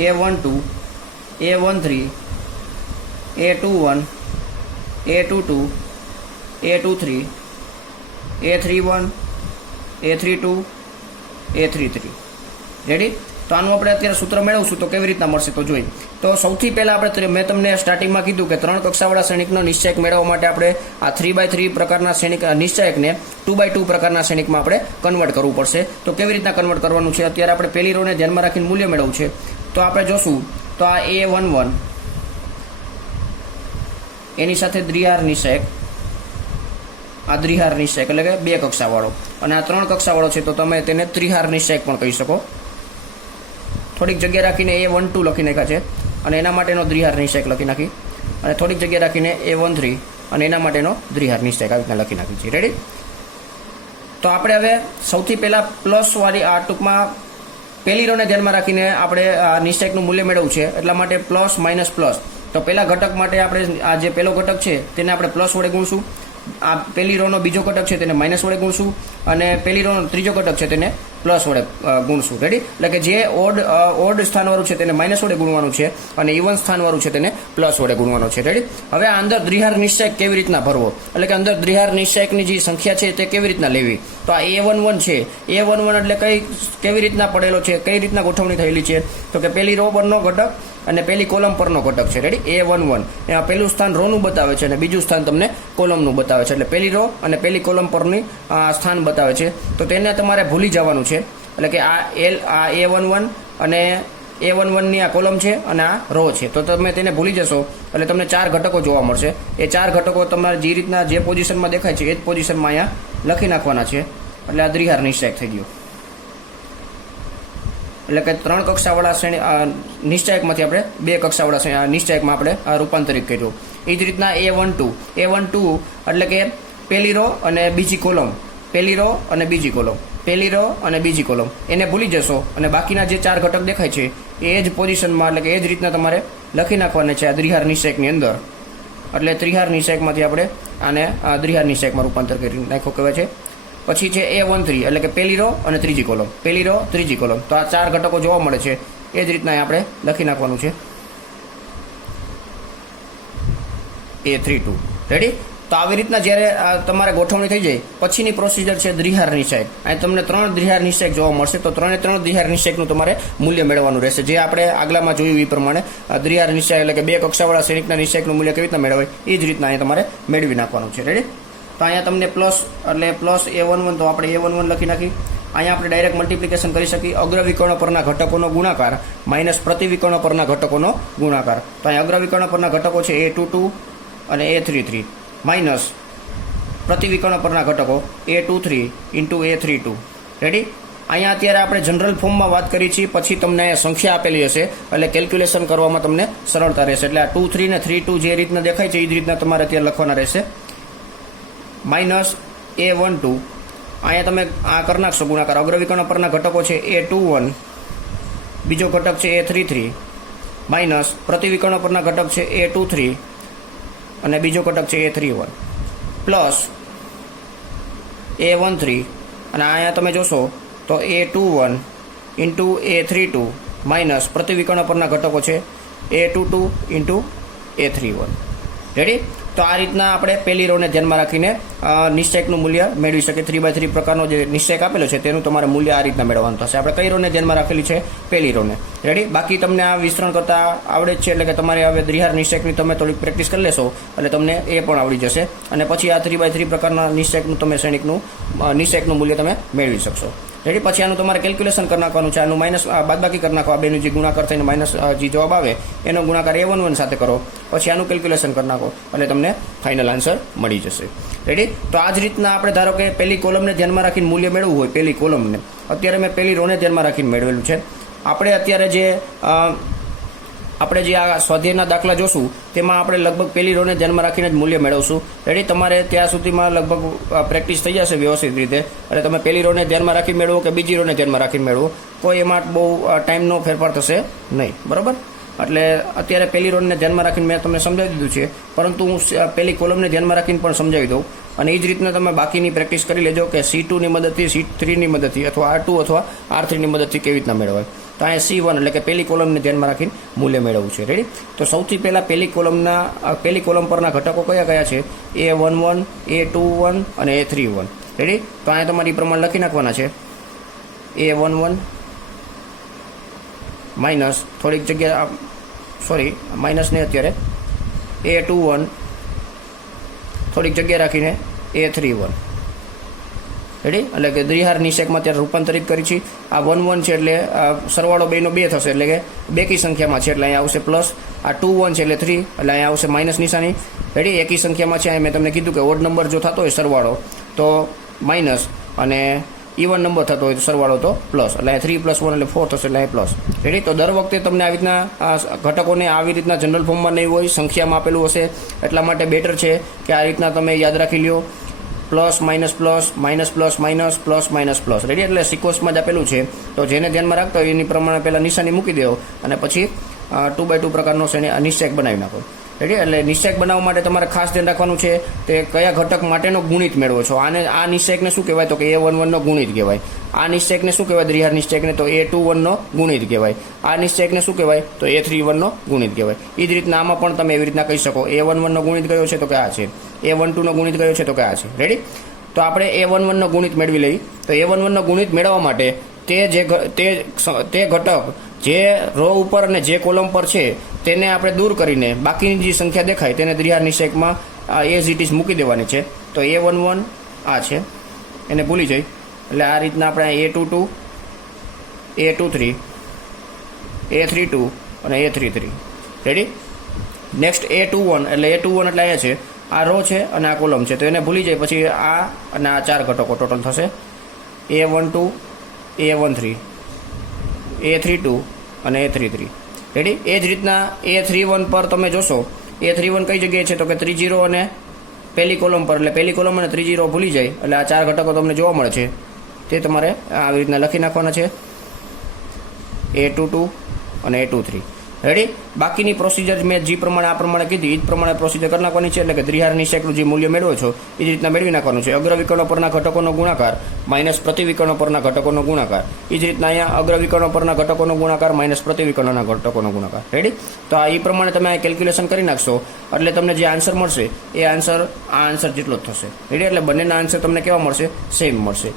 A12, A13, A21, A22, A23, A31, A32, A33. Ready. તો આનું આપણે અત્યારે સૂત્ર મેળવશું તો કેવી રીતના મળશે તો જોઈ. તો સૌથી પહેલાં આપણે મેં તમને સ્ટાર્ટિંગમાં કીધું કે 3 કક્ષાવાળા શ્રેણિકનો નિશ્ચાયક મેળવવા માટે આપણે આ 3x3 પ્રકારના શ્રેણિક નિશ્ચાયકને 2x2 પ્રકારના શ્રેણિકમાં આપણે કન્વર્ટ કરવું પડશે. તો કેવી રીતના કન્વર્ટ કરવાનું છે, અત્યારે આપણે પહેલી રોને ધ્યાનમાં રાખીને મૂલ્ય મેળવવું છે. તો આપણે જોશું તો આ A11 એની સાથે દ્વિહાર નિશ્ચાયક, આ દ્વિહાર નિશ્ચાયક એટલે કે 2 કક્ષાવાળો, અને આ 3 કક્ષાવાળો છે તો તમે તેને ત્રિહાર નિશ્ચાયક પણ કહી શકો. થોડીક જગ્યા રાખીને A12 લખી નાખ્યા છે અને એના માટેનો દ્વિહાર નિશ્ચાયક લખી નાખી, અને થોડીક જગ્યા રાખીને A13 અને એના માટેનો દ્વિહાર નિશ્ચાયક આવી રીતના લખી નાખી છે. રેડી. તો આપણે હવે સૌથી પહેલાં પ્લસવાળી આ ટૂંકમાં પહેલી રોને ધ્યાનમાં રાખીને આપણે આ નિશ્ચાયકનું મૂલ્ય મેળવવું છે, એટલા માટે પ્લસ માઇનસ પ્લસ. તો પહેલા ઘટક માટે આપણે આ જે પહેલો ઘટક છે તેને આપણે પ્લસ વડે ગુણશું, આ પહેલી રોનો બીજો ઘટક છે તેને માઇનસ વડે ગુણશું, અને પહેલી રોનો ત્રીજો ઘટક છે તેને પ્લસ વડે ગુણશું. રેડી? એટલે કે જે ઓડ સ્થાનવાળું છે તેને માઇનસ વડે ગુણવાનું છે અને ઇવન સ્થાનવાળું છે તેને પ્લસ વડે ગુણવાનું છે. રેડી? હવે આ અંદર દ્વિહાર નિશ્ચયક કેવી રીતના ભરવો, એટલે કે અંદર દ્વિહાર નિશ્ચયકની જે સંખ્યા છે તે કેવી રીતના લેવી. તો આ A11 છે, A11 એટલે કેવી રીતના પડેલો છે, કઈ રીતના ગોઠવણી થયેલી છે, તો કે પેલી રો પરનો ઘટક અને પેલી કોલમ પરનો ઘટક છે. રેડી? A11 એમાં પહેલું સ્થાન રોનું બતાવે છે અને બીજું સ્થાન તમને કોલમનું બતાવે છે. એટલે પેલી રો અને પેલી કોલમ પરની સ્થાન બતાવે છે. તો તેને તમારે ભૂલી જવાનું છે. એટલે કે આ A11 અને A11 ની આ કોલમ છે અને આ રો છે. તો તમે તેને ભૂલી જશો એટલે તમને 4 ઘટકો જોવા મળશે. એ 4 ઘટકો તમારે જે રીતના જે પોઝિશનમાં દેખાય છે એ જ પોઝિશનમાં અહીંયા લખી નાખવાના છે. એટલે આ દ્વિહાર નિશ્ચયક થઈ ગયો. એટલે કે 3 કક્ષાવાળા શ્રેણી નિશ્ચયકમાંથી આપણે 2 કક્ષાવાળા નિશ્ચયકમાં આપણે રૂપાંતરિત કર્યું. એ જ રીતના A12 એટલે કે પહેલી રો અને બીજી કોલમ, પહેલી રો અને બીજી કોલમ, પહેલી રો અને બીજી કોલમ, એને ભૂલી જશો અને બાકીના જે 4 ઘટક દેખાય છે એ જ પોઝિશનમાં એટલે કે એ જ રીતના તમારે લખી નાખવાના છે આ દ્વિહાર નિશ્ચયકની અંદર. એટલે ત્રિહાર નિશ્ચયકમાંથી આપણે આને દ્વિહાર નિશ્ચયકમાં રૂપાંતર કરી નાખ્યો કહેવાય છે. પછી છે A13 એટલે કે પહેલી રો અને ત્રીજી કોલમ, પહેલી રો ત્રીજી કોલમ. તો આ 4 ઘટકો જોવા મળે છે એ જ રીતના આપણે લખી નાખવાનું છે A32. રેડી? તો આવી રીતના જ્યારે તમારે ગોઠવણી થઈ જાય પછીની પ્રોસિજર છે દ્વિહાર નિશ્ચયક. અહીં તમને 3 દ્વિહાર નિશ્ચયક જોવા મળશે. તો 3 દ્વિહાર નિશ્ચયકનું તમારે મૂલ્ય મેળવવાનું રહેશે. જે આપણે આગલામાં જોયું એ પ્રમાણે દ્વિહાર નિશ્ચયક એટલે કે 2 કક્ષાવાળા શ્રેણીકના નિશ્ચયકનું મૂલ્ય કેવી રીતના મેળવાય એ જ રીતના અહીંયા તમારે મેળવી નાખવાનું છે. રેડી? તો અહીંયા તમને પ્લસ એટલે પ્લસ A11 તો આપણે A11 લખી નાખી. અહીંયા આપણે ડાયરેક્ટ મલ્ટિપ્લિકેશન કરી શકીએ. અગ્રવિકર્ણ પરના ઘટકોનો ગુણાકાર માઇનસ પ્રતિવિકર્ણ પરના ઘટકોનો ગુણાકાર. તો અહીંયા અગ્રવિકર્ણ પરના ઘટકો છે A22 અને A33 માઇનસ પ્રતિવિકર્ણ પરના ઘટકો A23 ઇન્ટુ A32. રેડી? અહીંયા અત્યારે આપણે જનરલ ફોર્મમાં વાત કરી છીએ, પછી તમને સંખ્યા આપેલી હશે એટલે કેલ્ક્યુલેશન કરવામાં તમને સરળતા રહેશે. એટલે આ 2 3 ને 3 2 જે રીતના દેખાય છે એ જ રીતના તમારે અત્યારે લખવાના રહેશે. માઇનસ A12 અહીંયા તમે આ કરી નાખશો ગુણાકાર. અગ્રવિકર્ણ પરના ઘટકો છે A21, બીજો ઘટક છે A33 માઇનસ પ્રતિવિકર્ણ પરના ઘટક છે A23 અને બીજો ઘટક છે A31 પ્લસ A13 અને અહીંયા તમે જોશો તો A21 ઇન્ટુ A32 માઇનસ પ્રતિવિકર્ણ પરના ઘટકો છે A22 ઇન્ટુ A31. રેડી? તો આ રીતના આપણે પહેલી રોને ધ્યાનમાં રાખીને નિશ્ચયકનું મૂલ્ય મેળવી શકીએ. 3/3 પ્રકારનો જે નિશ્ચયક આપેલો છે તેનું તમારે મૂલ્ય આ રીતના મેળવવાનું થશે. આપણે કઈ રોને ધ્યાનમાં રાખેલી છે? પહેલી રોને. રેડી? બાકી તમને આ વિસ્તરણ કરતા આવડે જ છે. એટલે કે તમારે હવે દ્વિહાર નિશ્ચયકની તમે થોડીક પ્રેક્ટિસ કરી લેશો એટલે તમને એ પણ આવડી જશે અને પછી આ 3/3 પ્રકારના નિશ્ચયકનું તમે નિશ્ચયકનું મૂલ્ય તમે મેળવી શકશો. રેડી? પછી આનું તમારે કેલ્ક્યુલેશન કરી નાખવાનું છે. આનું માઇનસ બાદબાકી કરી નાખો. આ બેનું જે ગુણાકાર થઈને માઇનસ જે જવાબ આવે એનો ગુણાકાર A11 સાથે કરો. પછી આનું કેલ્ક્યુલેશન કરી નાખો એટલે તમને ફાઇનલ આન્સર મળી જશે. રેડી? તો આ જ રીતના આપણે ધારો કે પહેલી કોલમને ધ્યાનમાં રાખીને મૂલ્ય મેળવવું હોય, પહેલી કોલમને અત્યારે મેં પહેલી રોને ધ્યાનમાં રાખીને મેળવેલું છે. આપણે અત્યારે જે આ સ્વાધ્યાયના દાખલા જોશું તેમાં આપણે લગભગ પહેલી રોને ધ્યાનમાં રાખીને જ મૂલ્ય મેળવશું. રેડી? તમારે ત્યાં સુધીમાં લગભગ પ્રેક્ટિસ થઈ જશે વ્યવસ્થિત રીતે. એટલે તમે પહેલી રોને ધ્યાનમાં રાખી મેળવો કે બીજી રોને ધ્યાનમાં રાખીને મેળવો, કોઈ એમાં બહુ ટાઈમનો ફેરફાર થશે નહીં. બરાબર? એટલે અત્યારે પહેલી રોને ધ્યાનમાં રાખીને મેં તમને સમજાવી દીધું છે, પરંતુ હું પહેલી કોલમને ધ્યાનમાં રાખીને પણ સમજાવી દઉં. અને એ જ રીતના તમે બાકીની પ્રેક્ટિસ કરી લેજો કે C2ની મદદથી, C3ની મદદથી અથવા R2 અથવા R3ની મદદથી કેવી રીતના મેળવાય. તો અહીંયા C1 એટલે કે પહેલી કોલમને ધ્યાનમાં રાખીને મૂલ્ય મેળવવું છે. રેડી? તો સૌથી પહેલાં પહેલી કોલમ પરના ઘટકો કયા છે? A11, A21 અને A31. રેડી? તો અહીંયા તમારી પ્રમાણે લખી નાખવાના છે. A11 માઇનસ થોડીક જગ્યા માઇનસ ને અત્યારે A21 થોડીક જગ્યા રાખીને A31. રેડી? એટલે કે દ્વિહાર નિશ્ચયકમાં ત્યારે રૂપાંતરિત કરી છે. આ 1 છે એટલે સરવાળો બેનો 2 થશે એટલે કે બેકી સંખ્યામાં છે એટલે અહીંયા આવશે પ્લસ. આ 2 1 છે એટલે 3 એટલે અહીંયા આવશે માઇનસ નિશાની. રેડી? એકી સંખ્યામાં છે. મેં તમને કીધું કે ઓડ નંબર જો થતો હોય સરવાળો તો માઇનસ અને ઇવન નંબર થતો હોય તો સરવાળો તો પ્લસ. એટલે 3 + 1 એટલે 4 થશે એટલે અહીં પ્લસ. રેડી? તો દર વખતે તમને આવી રીતના ઘટકોને આવી રીતના જનરલ ફોર્મમાં નહીં હોય, સંખ્યામાં આપેલું હશે. એટલા માટે બેટર છે કે આ રીતના તમે યાદ રાખી લ્યો. Plus minus plus, minus plus minus, plus minus plus. Ready? એટલે સિક્વન્સમાં જ આપેલું છે. તો જેને ધ્યાનમાં રાખતા હોય એની પ્રમાણે પહેલાં નિશાની મૂકી દેવો અને પછી 2x2 પ્રકારનો નિશ્ચયક બનાવી નાખો. રેડી? એટલે નિશ્ચયક બનાવવા માટે તમારે ખાસ ધ્યાન રાખવાનું છે તે કયા ઘટક માટેનો ગુણિત મેળવો છો. આને આ નિશ્ચયકને શું કહેવાય? તો કે A11 નો ગુણિત કહેવાય. આ નિશ્ચયકને શું કહેવાય? દ્વિહાર નિશ્ચયકને તો A21 નો ગુણિત કહેવાય. આ નિશ્ચયકને શું કહેવાય? તો A31 નો ગુણિત કહેવાય. એ જ રીતના આમાં પણ તમે એવી રીતના કહી શકો. A11 નો ગુણિત કયો છે? તો કે આ છે. A12 નો ગુણિત કયો છે? તો કે આ છે. રેડી? તો આપણે A11 નો ગુણિત મેળવી લઈએ. તો A11 નો ગુણિત મેળવવા માટે તે ઘટક જે રો ઉપર અને જે કોલમ પર છે તેને આપણે દૂર કરીને બાકીની જે સંખ્યા દેખાય તેને દ્વિહાર નિશ્ચયકમાં એઝ ઇટ ઇઝ મૂકી દેવાની છે. તો A11 આ છે, એને ભૂલી જાય. એટલે આ રીતના આપણે A22, A23, A32 અને A33. રેડી? નેક્સ્ટ A21, એટલે A21 એટલે અહીંયા છે, આ રો છે અને આ કોલમ છે, તો એને ભૂલી જાય. પછી આ અને આ 4 ઘટકો ટોટલ થશે. A12, A13, A32 અને A33. રેડી? એ જ રીતના A31 પર તમે જોશો, A31 કઈ જગ્યાએ છે? તો કે 30 અને પહેલી કોલમ પર, એટલે પહેલી કોલમ અને 30 ભૂલી જાય. એટલે આ 4 ઘટકો તમને જોવા મળે છે, તે તમારે આવી રીતના લખી નાખવાના છે. A22 અને A23. રેડી? બાકીની પ્રોસિજર મેં જે પ્રમાણે આ પ્રમાણે કીધી એ જ પ્રમાણે પ્રોસિજર કરી નાખવાની છે. એટલે કે દ્વિહાર નિશ્ચયકનું જે મૂલ્ય મેળવો છો એ જ રીતના મેળવી નાખવાનું છે. અગ્રવિકર્ણો પરના ઘટકોનો ગુણાકાર માઇનસ પ્રતિવિકર્ણો પરના ઘટકોનો ગુણાકાર. એ જ રીતના અહીંયા અગ્રવિકર્ણો પરના ઘટકોનો ગુણાકાર માઇનસ પ્રતિવિકર્ણોના ઘટકોનો ગુણાકાર. રેડી? તો આ એ પ્રમાણે તમે આ કેલ્ક્યુલેશન કરી નાખશો એટલે તમને જે આન્સર મળશે એ આન્સર આ આન્સર જેટલો જ થશે. રેડી? એટલે બંનેના આન્સર તમને કેવા મળશે? સેમ મળશે.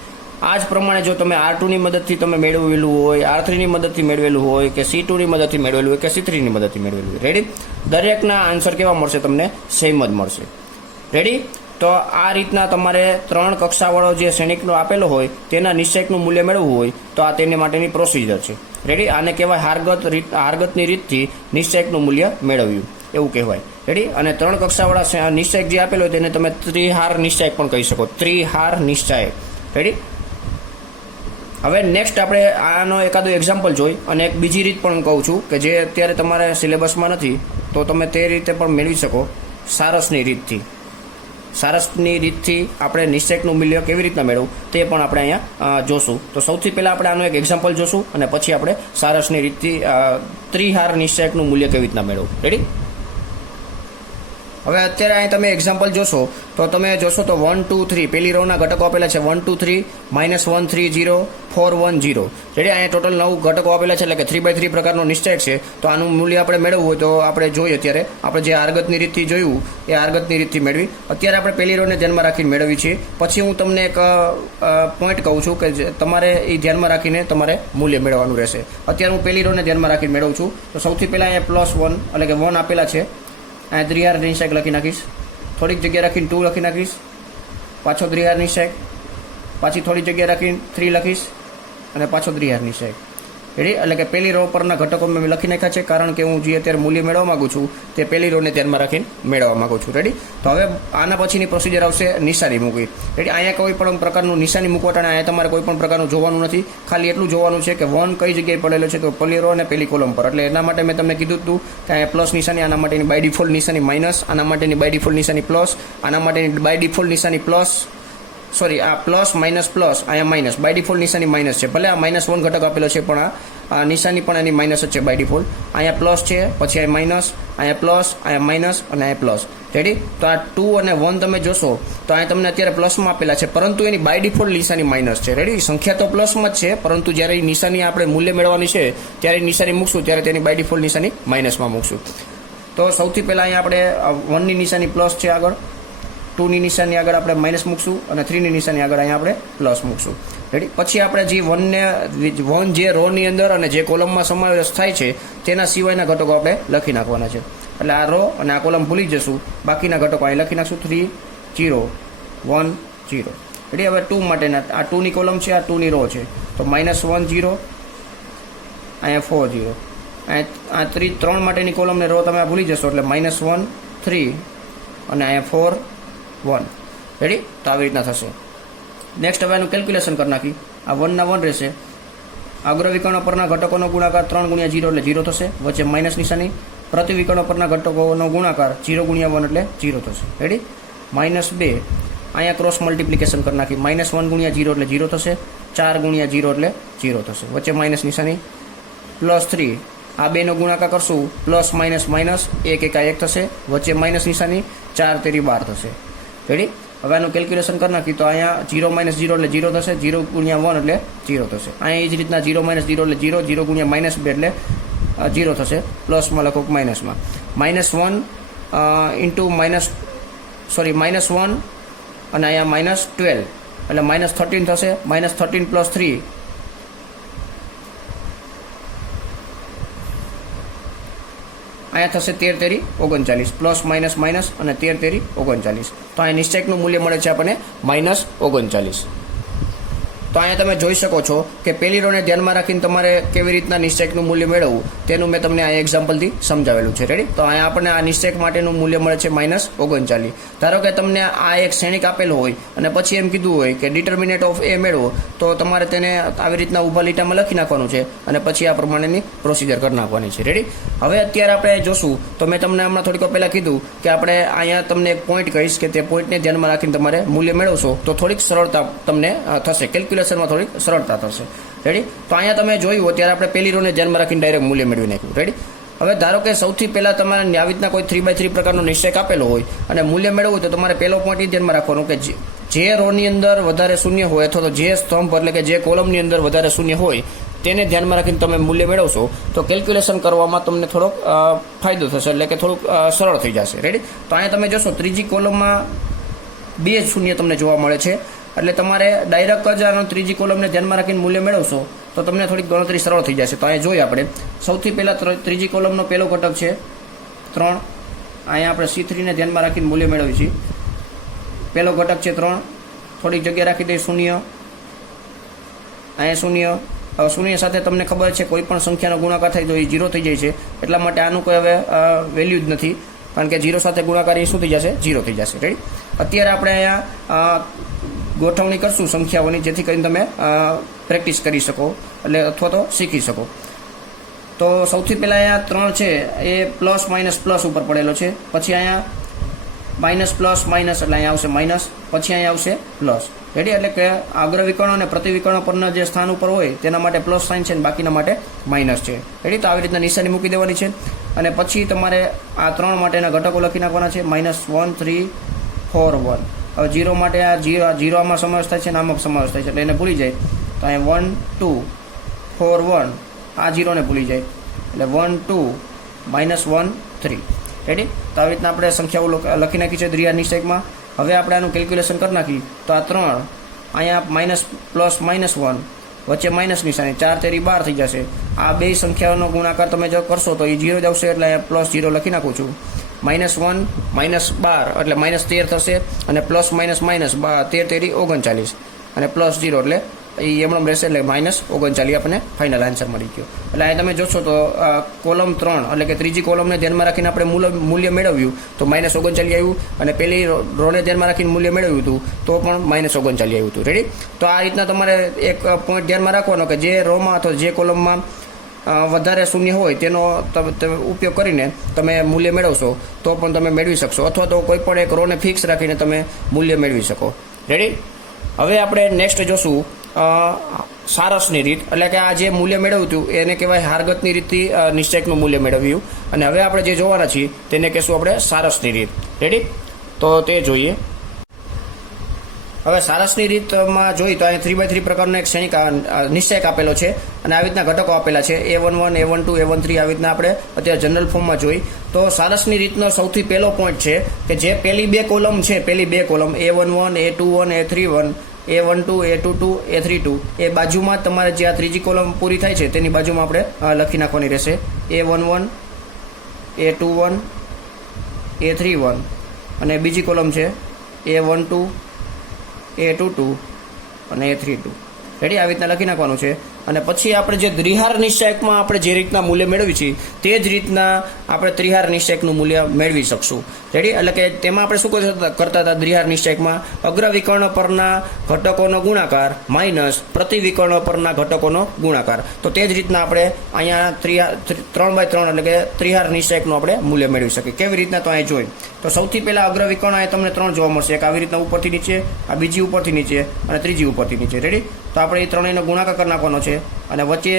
આ જ પ્રમાણે જો તમે R2ની મદદથી તમે મેળવેલું હોય, R3ની મદદથી મેળવેલું હોય, કે C2ની મદદથી મેળવેલું હોય, કે C3ની મદદથી મેળવેલું હોય. રેડી? દરેકના આન્સર કેવા મળશે? તમને સેમ જ મળશે. રેડી? તો આ રીતના તમારે 3 કક્ષાવાળો જે શ્રેણિકનો આપેલો હોય તેના નિશ્ચયકનું મૂલ્ય મેળવવું હોય તો આ તેની માટેની પ્રોસિજર છે. રેડી? આને કહેવાય હારગતની રીતથી નિશ્ચયકનું મૂલ્ય મેળવ્યું એવું કહેવાય. રેડી? અને 3 કક્ષાવાળા નિશ્ચયક જે આપેલો હોય તેને તમે ત્રિહાર નિશ્ચયક પણ કહી શકો. ત્રિહાર નિશ્ચયક. રેડી? હવે નેક્સ્ટ આપણે આનો એકાદું એક્ઝામ્પલ જોઈ અને એક બીજી રીત પણ કહું છું કે જે અત્યારે તમારે સિલેબસમાં નથી, તો તમે તે રીતે પણ મેળવી શકો. સારસની રીતથી. સારસની રીતથી આપણે નિશ્ચયકનું મૂલ્ય કેવી રીતના મેળવવું તે પણ આપણે અહીંયા જોશું. તો સૌથી પહેલાં આપણે આનું એક એક્ઝામ્પલ જોશું અને પછી આપણે સારસની રીતથી ત્રિહાર નિશ્ચયકનું મૂલ્ય કેવી રીતના મેળવવું. રેડી? હવે અત્યારે અહીં તમે એક્ઝામ્પલ જોશો તો તમે જોશો તો 1 2 3 પહેલી રોના ઘટકો આપેલા છે 1 2 3 -1 3 0 4 1 0. રેડી? અહીંયા ટોટલ 9 ઘટકો આપેલા છે, એટલે કે 3/3 પ્રકારનો નિશ્ચયક છે. તો આનું મૂલ્ય આપણે મેળવવું હોય તો આપણે જોઈએ. અત્યારે આપણે જે આર્ગતની રીતથી જોયું એ આર્ગતની રીતથી મેળવી. અત્યારે આપણે પહેલી રોને ધ્યાનમાં રાખીને મેળવી છીએ. પછી હું તમને એક પોઈન્ટ કહું છું કે તમારે એ ધ્યાનમાં રાખીને તમારે મૂલ્ય મેળવવાનું રહેશે. અત્યારે હું પહેલી રોને ધ્યાનમાં રાખીને મેળવું છું. તો સૌથી પહેલાં અહીંયા +1 એટલે કે 1 આપેલા છે. અહીંયા દ્વિહાર નિશ્ચયક લખી નાખીશ. થોડીક જગ્યા રાખીને 2 લખી નાખીશ. પાછો દ્વિહાર નિશ્ચયક. પાછી થોડી જગ્યા રાખીને 3 લખીશ અને પાછો દ્વિહાર નિશ્ચયક. રેડી? એટલે કે પહેલી રો પરના ઘટકો મેં લખી નાખ્યા છે, કારણ કે હું જે અત્યારે મૂલ્ય મેળવવા માગું છું તે પહેલી રોને ધ્યાનમાં રાખીને મેળવવા માગું છું. રેડી? તો હવે આના પછીની પ્રોસિજર આવશે નિશાની મૂકવી. રેડી? અહીંયા કોઈ પણ પ્રકારનું નિશાની મૂકવા ટાણે અહીંયા તમારે કોઈ પણ પ્રકારનું જોવાનું નથી. ખાલી એટલું જોવાનું છે કે 1 કઈ જગ્યાએ પડેલો છે, તો પહેલી રો અને પહેલી કોલમ પર. એટલે એના માટે મેં તમને કીધું હતું કે અહીંયા પ્લસ નિશાની, આના માટેની બાય ડિફોલ્ટ નિશાની માઇનસ, આના માટેની બાય ડિફોલ્ટ નિશાની પ્લસ, આના માટેની બાય ડિફોલ્ટ નિશાની પ્લસ, સોરી આ પ્લસ માઇનસ પ્લસ, અહીંયા માઇનસ. બાય ડિફોલ્ટ નિશાની માઇનસ છે. ભલે આ -1 ઘટક આપેલો છે પણ આ નિશાની પણ એની માઇનસ જ છે બાય ડિફોલ્ટ. અહીંયા પ્લસ છે, પછી અહીંયા માઇનસ, અહીંયા પ્લસ, અહીંયા માઇનસ અને અહીંયા પ્લસ. રેડી? તો આ 2 અને 1 તમે જોશો તો અહીંયા તમને અત્યારે પ્લસમાં આપેલા છે, પરંતુ એની બાય ડિફોલ્ટ નિશાની માઇનસ છે. રેડી? સંખ્યા તો પ્લસમાં જ છે, પરંતુ જ્યારે એ નિશાની આપણે મૂલ્ય મેળવવાની છે ત્યારે નિશાની મૂકશું ત્યારે તેની બાય ડિફોલ્ટ નિશાની માઇનસમાં મૂકશું. તો સૌથી પહેલાં અહીંયા આપણે 1ની નિશાની પ્લસ છે, આગળ 2ની નિશાની આગળ આપણે માઇનસ મૂકશું અને 3ની નિશાની આગળ અહીંયા આપણે પ્લસ મૂકશું. રેડી? પછી આપણે જે 1 જે રોની અંદર અને જે કોલમમાં સમાવેશ થાય છે તેના સિવાયના ઘટકો આપણે લખી નાખવાના છે. એટલે આ રો અને આ કોલમ ભૂલી જશું, બાકીના ઘટકો અહીં લખી નાખશું 3 0 1 0. રેડી? હવે 2 માટેના આ 2ની કોલમ છે, આ 2ની રો છે, તો -1 0, અહીંયા 4 0. આ 3 માટેની કોલમને રો તમે ભૂલી જશો એટલે -1 3 અને અહીંયા 4 1. રેડી? તો આવી રીતના થશે. નેક્સ્ટ હવે એનું કેલ્ક્યુલેશન કરી નાખી. આ 1 ના 1 રહેશે. અગ્રવિકર્ણો પરના ઘટકોનો ગુણાકાર 3 × 0 એટલે 0 થશે. વચ્ચે માઇનસ નિશાની. પ્રતિવિકર્ણો પરના ઘટકોનો ગુણાકાર 0 × 1 એટલે 0 થશે. રેડી? -2 અહીંયા ક્રોસ મલ્ટિપ્લિકેશન કરી નાખી. -1 × 0 એટલે 0 થશે. 4 × 0 એટલે 0 થશે. વચ્ચે માઇનસ નિશાની. +3 આ બેનો ગુણાકાર કરશું પ્લસ માઇનસ માઇનસ, એક એકા એક થશે, વચ્ચે માઇનસ નિશાની, 4 તેરી 12 થશે. રેડી? હવે આનું કેલ્ક્યુલેશન કરી નાખી તો અહીંયા 0 માઇનસ 0 એટલે 0 થશે, 0 ગુણ્યા 1 એટલે 0 થશે. અહીંયા એ જ રીતના 0 માઇનસ 0 એટલે 0, 0 ગુણ્યા માઇનસ 2 એટલે 0 થશે. પ્લસમાં લખો માઇનસમાં. -1 ઇન્ટુ -1 અને અહીંયા -12 એટલે -13 થશે. -13 પ્લસ 3 અહીંયા થશે 13 તેરી 39, પ્લસ માઇનસ માઇનસ અને 13 તેરી 39. તો અહીંયા નિશ્ચયકનું મૂલ્ય મળે છે આપણને -39. તો અહીંયા તમે જોઈ શકો છો કે પહેલી રોને ધ્યાનમાં રાખીને તમારે કેવી રીતના નિશ્ચયકનું મૂલ્ય મેળવવું તેનું મેં તમને આ એક્ઝામ્પલથી સમજાવેલું છે. રેડી? તો અહીંયા આપણને આ નિશ્ચયક માટેનું મૂલ્ય મળે છે -39. ધારો કે તમને આ એક શ્રેણિક આપેલો હોય અને પછી એમ કીધું હોય કે ડિટર્મિનેટ ઓફ એ મેળવો, તો તમારે તેને આવી રીતના ઊભા લીટામાં લખી નાખવાનું છે અને પછી આ પ્રમાણેની પ્રોસિજર કરી નાખવાની છે. રેડી? હવે અત્યારે આપણે જોશું તો મેં તમને હમણાં થોડીક પહેલાં કીધું કે આપણે અહીંયા તમને એક પોઈન્ટ કહીશ કે તે પોઈન્ટને ધ્યાનમાં રાખીને તમારે મૂલ્ય મેળવશો તો થોડીક સરળતા તમને થશે, કેલ્ક્યુલેશનમાં થોડીક સરળતા થશે. રેડી? તો અહીંયા તમે જોયું હોય ત્યારે આપણે પહેલી રોને ધ્યાનમાં રાખીને ડાયરેક્ટ મૂલ્ય મેળવી નાખ્યું. રેડી? હવે ધારો કે સૌથી પહેલાં તમારે આવી રીતના કોઈ 3x3 પ્રકારનો નિશ્ચયક આપેલો હોય અને મૂલ્ય મેળવવું હોય તો તમારે પહેલો પોઈન્ટ એ ધ્યાનમાં રાખવાનો કે જે રોની અંદર વધારે શૂન્ય હોય અથવા તો જે સ્તંભ એટલે કે જે કોલમની અંદર વધારે શૂન્ય હોય તેને ધ્યાનમાં રાખીને તમે મૂલ્ય મેળવશો તો કેલ્ક્યુલેશન કરવામાં તમને થોડોક ફાયદો થશે, એટલે કે થોડુંક સરળ થઈ જશે. રેડી? તો અહીંયા તમે જોશો ત્રીજી કોલમમાં 2 શૂન્ય તમને જોવા મળે છે, એટલે તમારે ડાયરેક્ટ જ આનો ત્રીજી કોલમને ધ્યાનમાં રાખીને મૂલ્ય મેળવશો તો તમને થોડીક ગણતરી સરળ થઈ જશે. તો અહીંયા જોઈએ આપણે સૌથી પહેલાં ત્રીજી કોલમનો પહેલો ઘટક છે 3. અહીંયા આપણે C3ને ધ્યાનમાં રાખીને મૂલ્ય મેળવીએ છીએ. પહેલો ઘટક છે 3, થોડીક જગ્યા રાખી દઈએ શૂન્ય, અહીંયા શૂન્ય. હવે શૂન્ય સાથે તમને ખબર છે કોઈ પણ સંખ્યાનો ગુણાકાર થાય તો એ 0 થઈ જાય છે, એટલા માટે આનું કોઈ હવે વેલ્યુ જ નથી, કારણ કે 0 સાથે ગુણાકાર એ શું થઈ જશે? 0 થઈ જશે. રેડી? અત્યારે આપણે અહીંયા ગોઠવણી કરશું સંખ્યાઓની, જેથી કરીને તમે પ્રેક્ટિસ કરી શકો એટલે અથવા તો શીખી શકો. તો સૌથી પહેલાં અહીંયા 3 છે એ પ્લસ માઇનસ પ્લસ ઉપર પડેલો છે, પછી અહીંયા માઇનસ પ્લસ માઇનસ એટલે અહીંયા આવશે માઇનસ, પછી અહીંયા આવશે પ્લસ. રેડી? એટલે કે અગ્રવિકર્ણ અને પ્રતિવિકર્ણ પરના જે સ્થાન ઉપર હોય તેના માટે પ્લસ સાઇન છે અને બાકીના માટે માઇનસ છે. રેડી? તો આવી રીતના નિશાની મૂકી દેવાની છે અને પછી તમારે આ 3 માટેના ઘટકો લખી નાખવાના છે -1 3 4 1. હવે 0 માટે આ 0 આમાં સમાવેશ થાય છે અને આમાં સમાવેશ થાય છે એટલે એને ભૂલી જાય તો અહીંયા 1 2 4 1, આ 0ને ભૂલી જાય એટલે 1 2 -1 3. રેડી? તો આવી રીતના આપણે સંખ્યાઓ લખી નાખી છે દ્વિઘાત નિશ્ચયકમાં. હવે આપણે આનું કેલ્ક્યુલેશન કરી નાખી તો આ 3 અહીંયા માઇનસ પ્લસ -1 વચ્ચે માઇનસ નિશાની, 4 તેરી 12 થઈ જશે. આ બે સંખ્યાઓનો ગુણાકાર તમે જો કરશો તો એ 0 જ આવશે, એટલે અહીંયા +0 લખી નાખું છું. -1 -12 એટલે -13 થશે અને પ્લસ માઇનસ માઇનસ 13 તેરી 39 અને +0 એટલે એ એમણે રહેશે, એટલે -39 આપણને ફાઇનલ આન્સર મળી ગયો. એટલે અહીં તમે જોશો તો કોલમ 3 એટલે કે ત્રીજી કોલમને ધ્યાનમાં રાખીને આપણે મૂલ્ય મેળવ્યું તો -39 આવ્યું, અને પહેલી રોને ધ્યાનમાં રાખીને મૂલ્ય મેળવ્યું હતું તો પણ -39 આવ્યું હતું. રેડી? તો આ રીતના તમારે એક પોઈન્ટ ધ્યાનમાં રાખવાનો કે જે રોમાં અથવા જે કોલમમાં વધારે શૂન્ય હોય તેનો ઉપયોગ કરીને તમે મૂલ્ય મેળવશો તો પણ તમે મેળવી શકશો, અથવા તો કોઈ પણ એક રોને ફિક્સ રાખીને તમે મૂલ્ય મેળવી શકો. રેડી? હવે આપણે નેક્સ્ટ જોશું સારસની રીત, એટલે કે આ જે મૂલ્ય મેળવ્યું હતું એને કહેવાય હારગતની રીતથી નિશ્ચયકનું મૂલ્ય મેળવ્યું, અને હવે આપણે જે જોવાના છીએ તેને કહેશું આપણે સારસની રીત. રેડી? તો તે જોઈએ. હવે સારસની રીતમાં જોઈ તો અહીં 3x3 પ્રકારનો એક શ્રેણિક નિશ્ચયક આપેલો છે અને આવી રીતના ઘટકો આપેલા છે A11 A12 A13. આવી રીતના આપણે અત્યારે જનરલ ફોર્મમાં જોઈ તો સારસની રીતનો સૌથી પહેલો પોઈન્ટ છે કે જે પહેલી બે કોલમ છે, પહેલી બે column A11 A21 A31 A12 A22 A32 એ બાજુમાં તમારે જે આ ત્રીજી કોલમ પૂરી થાય છે તેની બાજુમાં આપણે લખી નાખવાની રહેશે A11 A21 A31 અને બીજી કોલમ છે A12 A22 અને A32. રેડી? આવી રીતના લખી નાખવાનું છે અને પછી આપણે જે દ્વિહાર નિશ્ચયકમાં આપણે જે રીતના મૂલ્ય મેળવી છીએ તે જ રીતના આપણે ત્રિહાર નિશ્ચયકનું મૂલ્ય મેળવી શકશું. રેડી? એટલે કે તેમાં આપણે શું કરતા હતા દ્વિહાર નિશ્ચયકમાં? અગ્રવિકર્ણ પરના ઘટકોનો ગુણાકાર માઇનસ પ્રતિવિકર્ણ પરના ઘટકોનો ગુણાકાર. તો તે જ રીતના આપણે અહીંયા 3x3 એટલે કે ત્રિહાર નિશ્ચયકનું આપણે મૂલ્ય મેળવી શકીએ. કેવી રીતના? તો અહીં જોઈ તો સૌથી પહેલા અગ્રવિકર્ણ અહીંયા તમને 3 જોવા મળશે, એક આવી રીતના ઉપરથી નીચે, આ બીજી ઉપરથી નીચે અને ત્રીજી ઉપરથી નીચે. રેડી? તો આપણે એ ત્રણેયનો ગુણાકાર કરી નાખવાનો છે અને વચ્ચે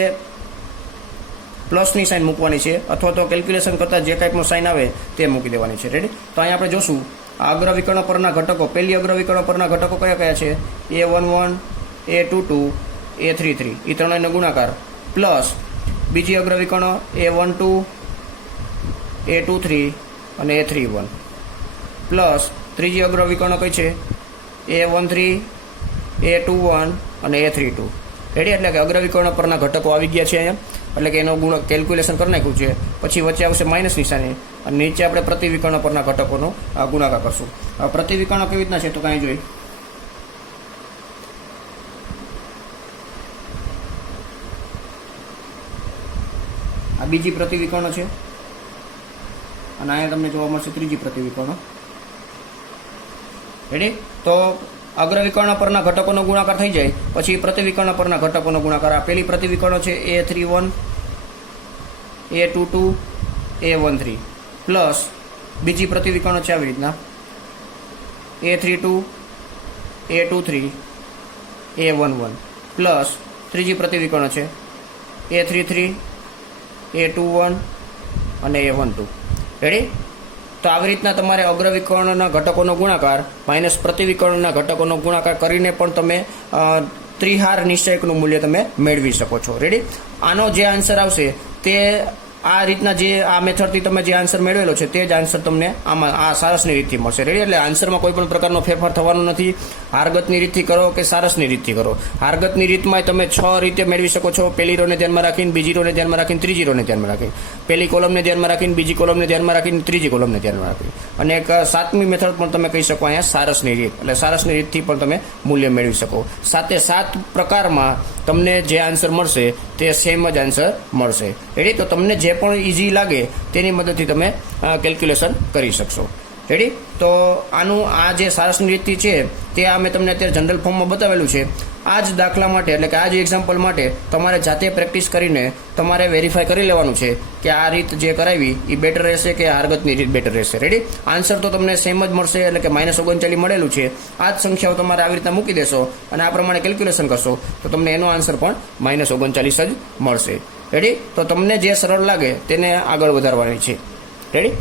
પ્લસની સાઇન મૂકવાની છે, અથવા તો કેલ્ક્યુલેશન કરતાં જે ટાઈપનો સાઇન આવે તે મૂકી દેવાની છે. રેડી? તો અહીંયા આપણે જોશું આ અગ્રવિકર્ણ પરના ઘટકો, પહેલી અગ્રવિકર્ણ પરના ઘટકો કયા કયા છે? A11, A22, A33 એ ત્રણેયનો ગુણાકાર, પ્લસ બીજી અગ્રવિકર્ણ A12, A23 અને A31, પ્લસ ત્રીજી અગ્રવિકર્ણ કઈ છે? A13, A21 અને A32. રેડી? એટલે કે અગ્રવિકર્ણ પરના ઘટકો આવી ગયા છે અહીંયા, એટલે કે એનો ગુણ કેલ્ક્યુલેશન કરી નાખ્યું છે. પછી વચ્ચે આવશે માઇનસ નિશાની અને નીચે આપણે પ્રતિવિકર્ણ પરના ઘટકોનો ગુણાકાર કરશું. પ્રતિવિકર્ણ કેવી રીતના છે તો કાંઈ જોઈ. આ બીજી પ્રતિવિકર્ણ છે અને અહીંયા તમને જોવા મળશે ત્રીજી પ્રતિવિકર્ણ. રેડી? તો અગ્રવિકર્ણ પરના ઘટકોનો ગુણાકાર થઈ જાય પછી પ્રતિવિકર્ણ પરના ઘટકોનો ગુણાકાર. આ પહેલી પ્રતિવિકર્ણ છે A31, A22, A13, પ્લસ બીજી પ્રતિવિકર્ણ છે આવી રીતના A32, A23, A11, પ્લસ ત્રીજી પ્રતિવિકર્ણ છે A33, A21 અને A12. રેડી? તો આવી રીતના તમારે અગ્રવિકર્ણના ઘટકોનો ગુણાકાર માઇનસ પ્રતિવિકર્ણના ઘટકોનો ગુણાકાર કરીને પણ તમે ત્રિહાર નિશ્ચયકનું મૂલ્ય તમે મેળવી શકો છો. રેડી? આનો જે આન્સર આવશે તે આ રીતના જે આ મેથડથી તમે જે આન્સર મેળવેલો છે તે જ આન્સર તમને આમાં આ સારસની રીતથી મળશે. રેડી? એટલે આન્સરમાં કોઈ પણ પ્રકારનો ફેરફાર થવાનો નથી. હારગતની રીતથી કરો કે સારસની રીતથી કરો. હારગતની રીતમાં તમે 6 રીતે મેળવી શકો છો. પહેલી રોને ધ્યાનમાં રાખીને, બીજી રોને ધ્યાનમાં રાખીને, ત્રીજી રોને ધ્યાનમાં રાખીને, પહેલી કોલમને ધ્યાનમાં રાખીને, બીજી કોલમને ધ્યાનમાં રાખીને, ત્રીજી કોલમને ધ્યાનમાં રાખીને, અને એક સાતમી મેથડ પણ તમે કહી શકો અહીંયા સારસની રીત. એટલે સારસની રીતથી પણ તમે મૂલ્ય મેળવી શકો. 7 પ્રકારમાં તમને જે આન્સર મળશે તે સેમ જ આન્સર મળશે. રેડી? તો તમને જે પણ ઇઝી લાગે તેની મદદથી તમે કેલ્ક્યુલેશન કરી શકશો. રેડી? તો આનું આ જે સારસની રીતથી છે તે આ મેં તમને અત્યારે જનરલ ફોર્મમાં બતાવેલું છે. આ જ દાખલા માટે એટલે કે આ જ એક્ઝામ્પલ માટે તમારે જાતે પ્રેક્ટિસ કરીને તમારે વેરીફાઈ કરી લેવાનું છે કે આ રીત જે કરાવી એ બેટર રહેશે કે હારગતની રીત બેટર રહેશે. રેડી? આન્સર તો તમને સેમ જ મળશે, એટલે કે -39 મળેલું છે. આ જ સંખ્યાઓ તમારે આવી રીતના મૂકી દેશો અને આ પ્રમાણે કેલ્ક્યુલેશન કરશો તો તમને એનો આન્સર પણ -39 જ મળશે. રેડી? તો તમને જે સરળ લાગે તેને આગળ વધારવાની છે. રેડી?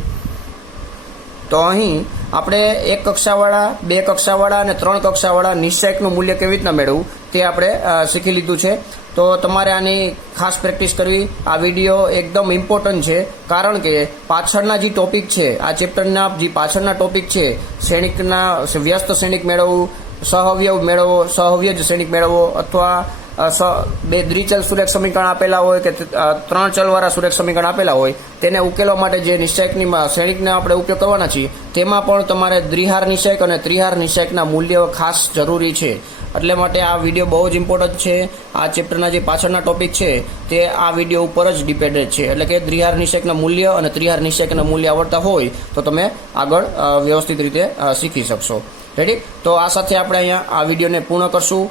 તો અહીં આપણે 1 કક્ષાવાળા, 2 કક્ષાવાળા અને 3 કક્ષાવાળા નિશ્ચયકનું મૂલ્ય કેવી રીતના મેળવવું તે આપણે શીખી લીધું છે. તો તમારે આની ખાસ પ્રેક્ટિસ કરવી. આ વિડીયો એકદમ ઇમ્પોર્ટન્ટ છે, કારણ કે પાછળના જે ટોપિક છે, આ ચેપ્ટરના જે પાછળના ટોપિક છે, શ્રેણિકના વ્યસ્ત શ્રેણિક મેળવવું, સહઅવયવ મેળવવો, સહઅવયજ શ્રેણિક મેળવવો, અથવા બે દ્વિચલ સુરેખ સમીકરણ આપેલા હોય કે 3 ચલવાળા સુરેખ સમીકરણ આપેલા હોય તેને ઉકેલવા માટે જે નિશ્ચયકની શ્રેણિકનો આપણે ઉપયોગ કરવાના છીએ તેમાં પણ તમારે દ્વિહાર નિશ્ચયક અને ત્રિહાર નિશ્ચયકના મૂલ્ય ખાસ જરૂરી છે. એટલે માટે આ વિડીયો બહુ જ ઇમ્પોર્ટન્ટ છે. આ ચેપ્ટરના જે પાછળના ટોપિક છે તે આ વિડીયો ઉપર જ ડિપેન્ડેડ છે. એટલે કે દ્વિહાર નિશ્ચયકના મૂલ્ય અને ત્રિહાર નિશ્ચયકના મૂલ્ય આવડતા હોય તો તમે આગળ વ્યવસ્થિત રીતે શીખી શકશો. રેડી? તો આ સાથે આપણે અહીંયા આ વિડીયોને પૂર્ણ કરશું.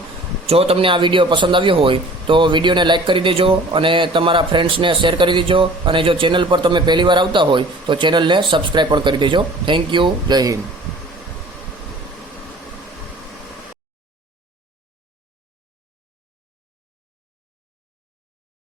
જો તમને આ વિડીયો પસંદ આવ્યો હોય તો વિડીયોને લાઇક કરી દેજો અને તમારા ફ્રેન્ડ્સને શેર કરી દેજો. અને જો ચેનલ પર તમે પહેલીવાર આવતા હોય તો ચેનલને સબસ્ક્રાઈબ પણ કરી દેજો. Thank you. જય હિન્દ.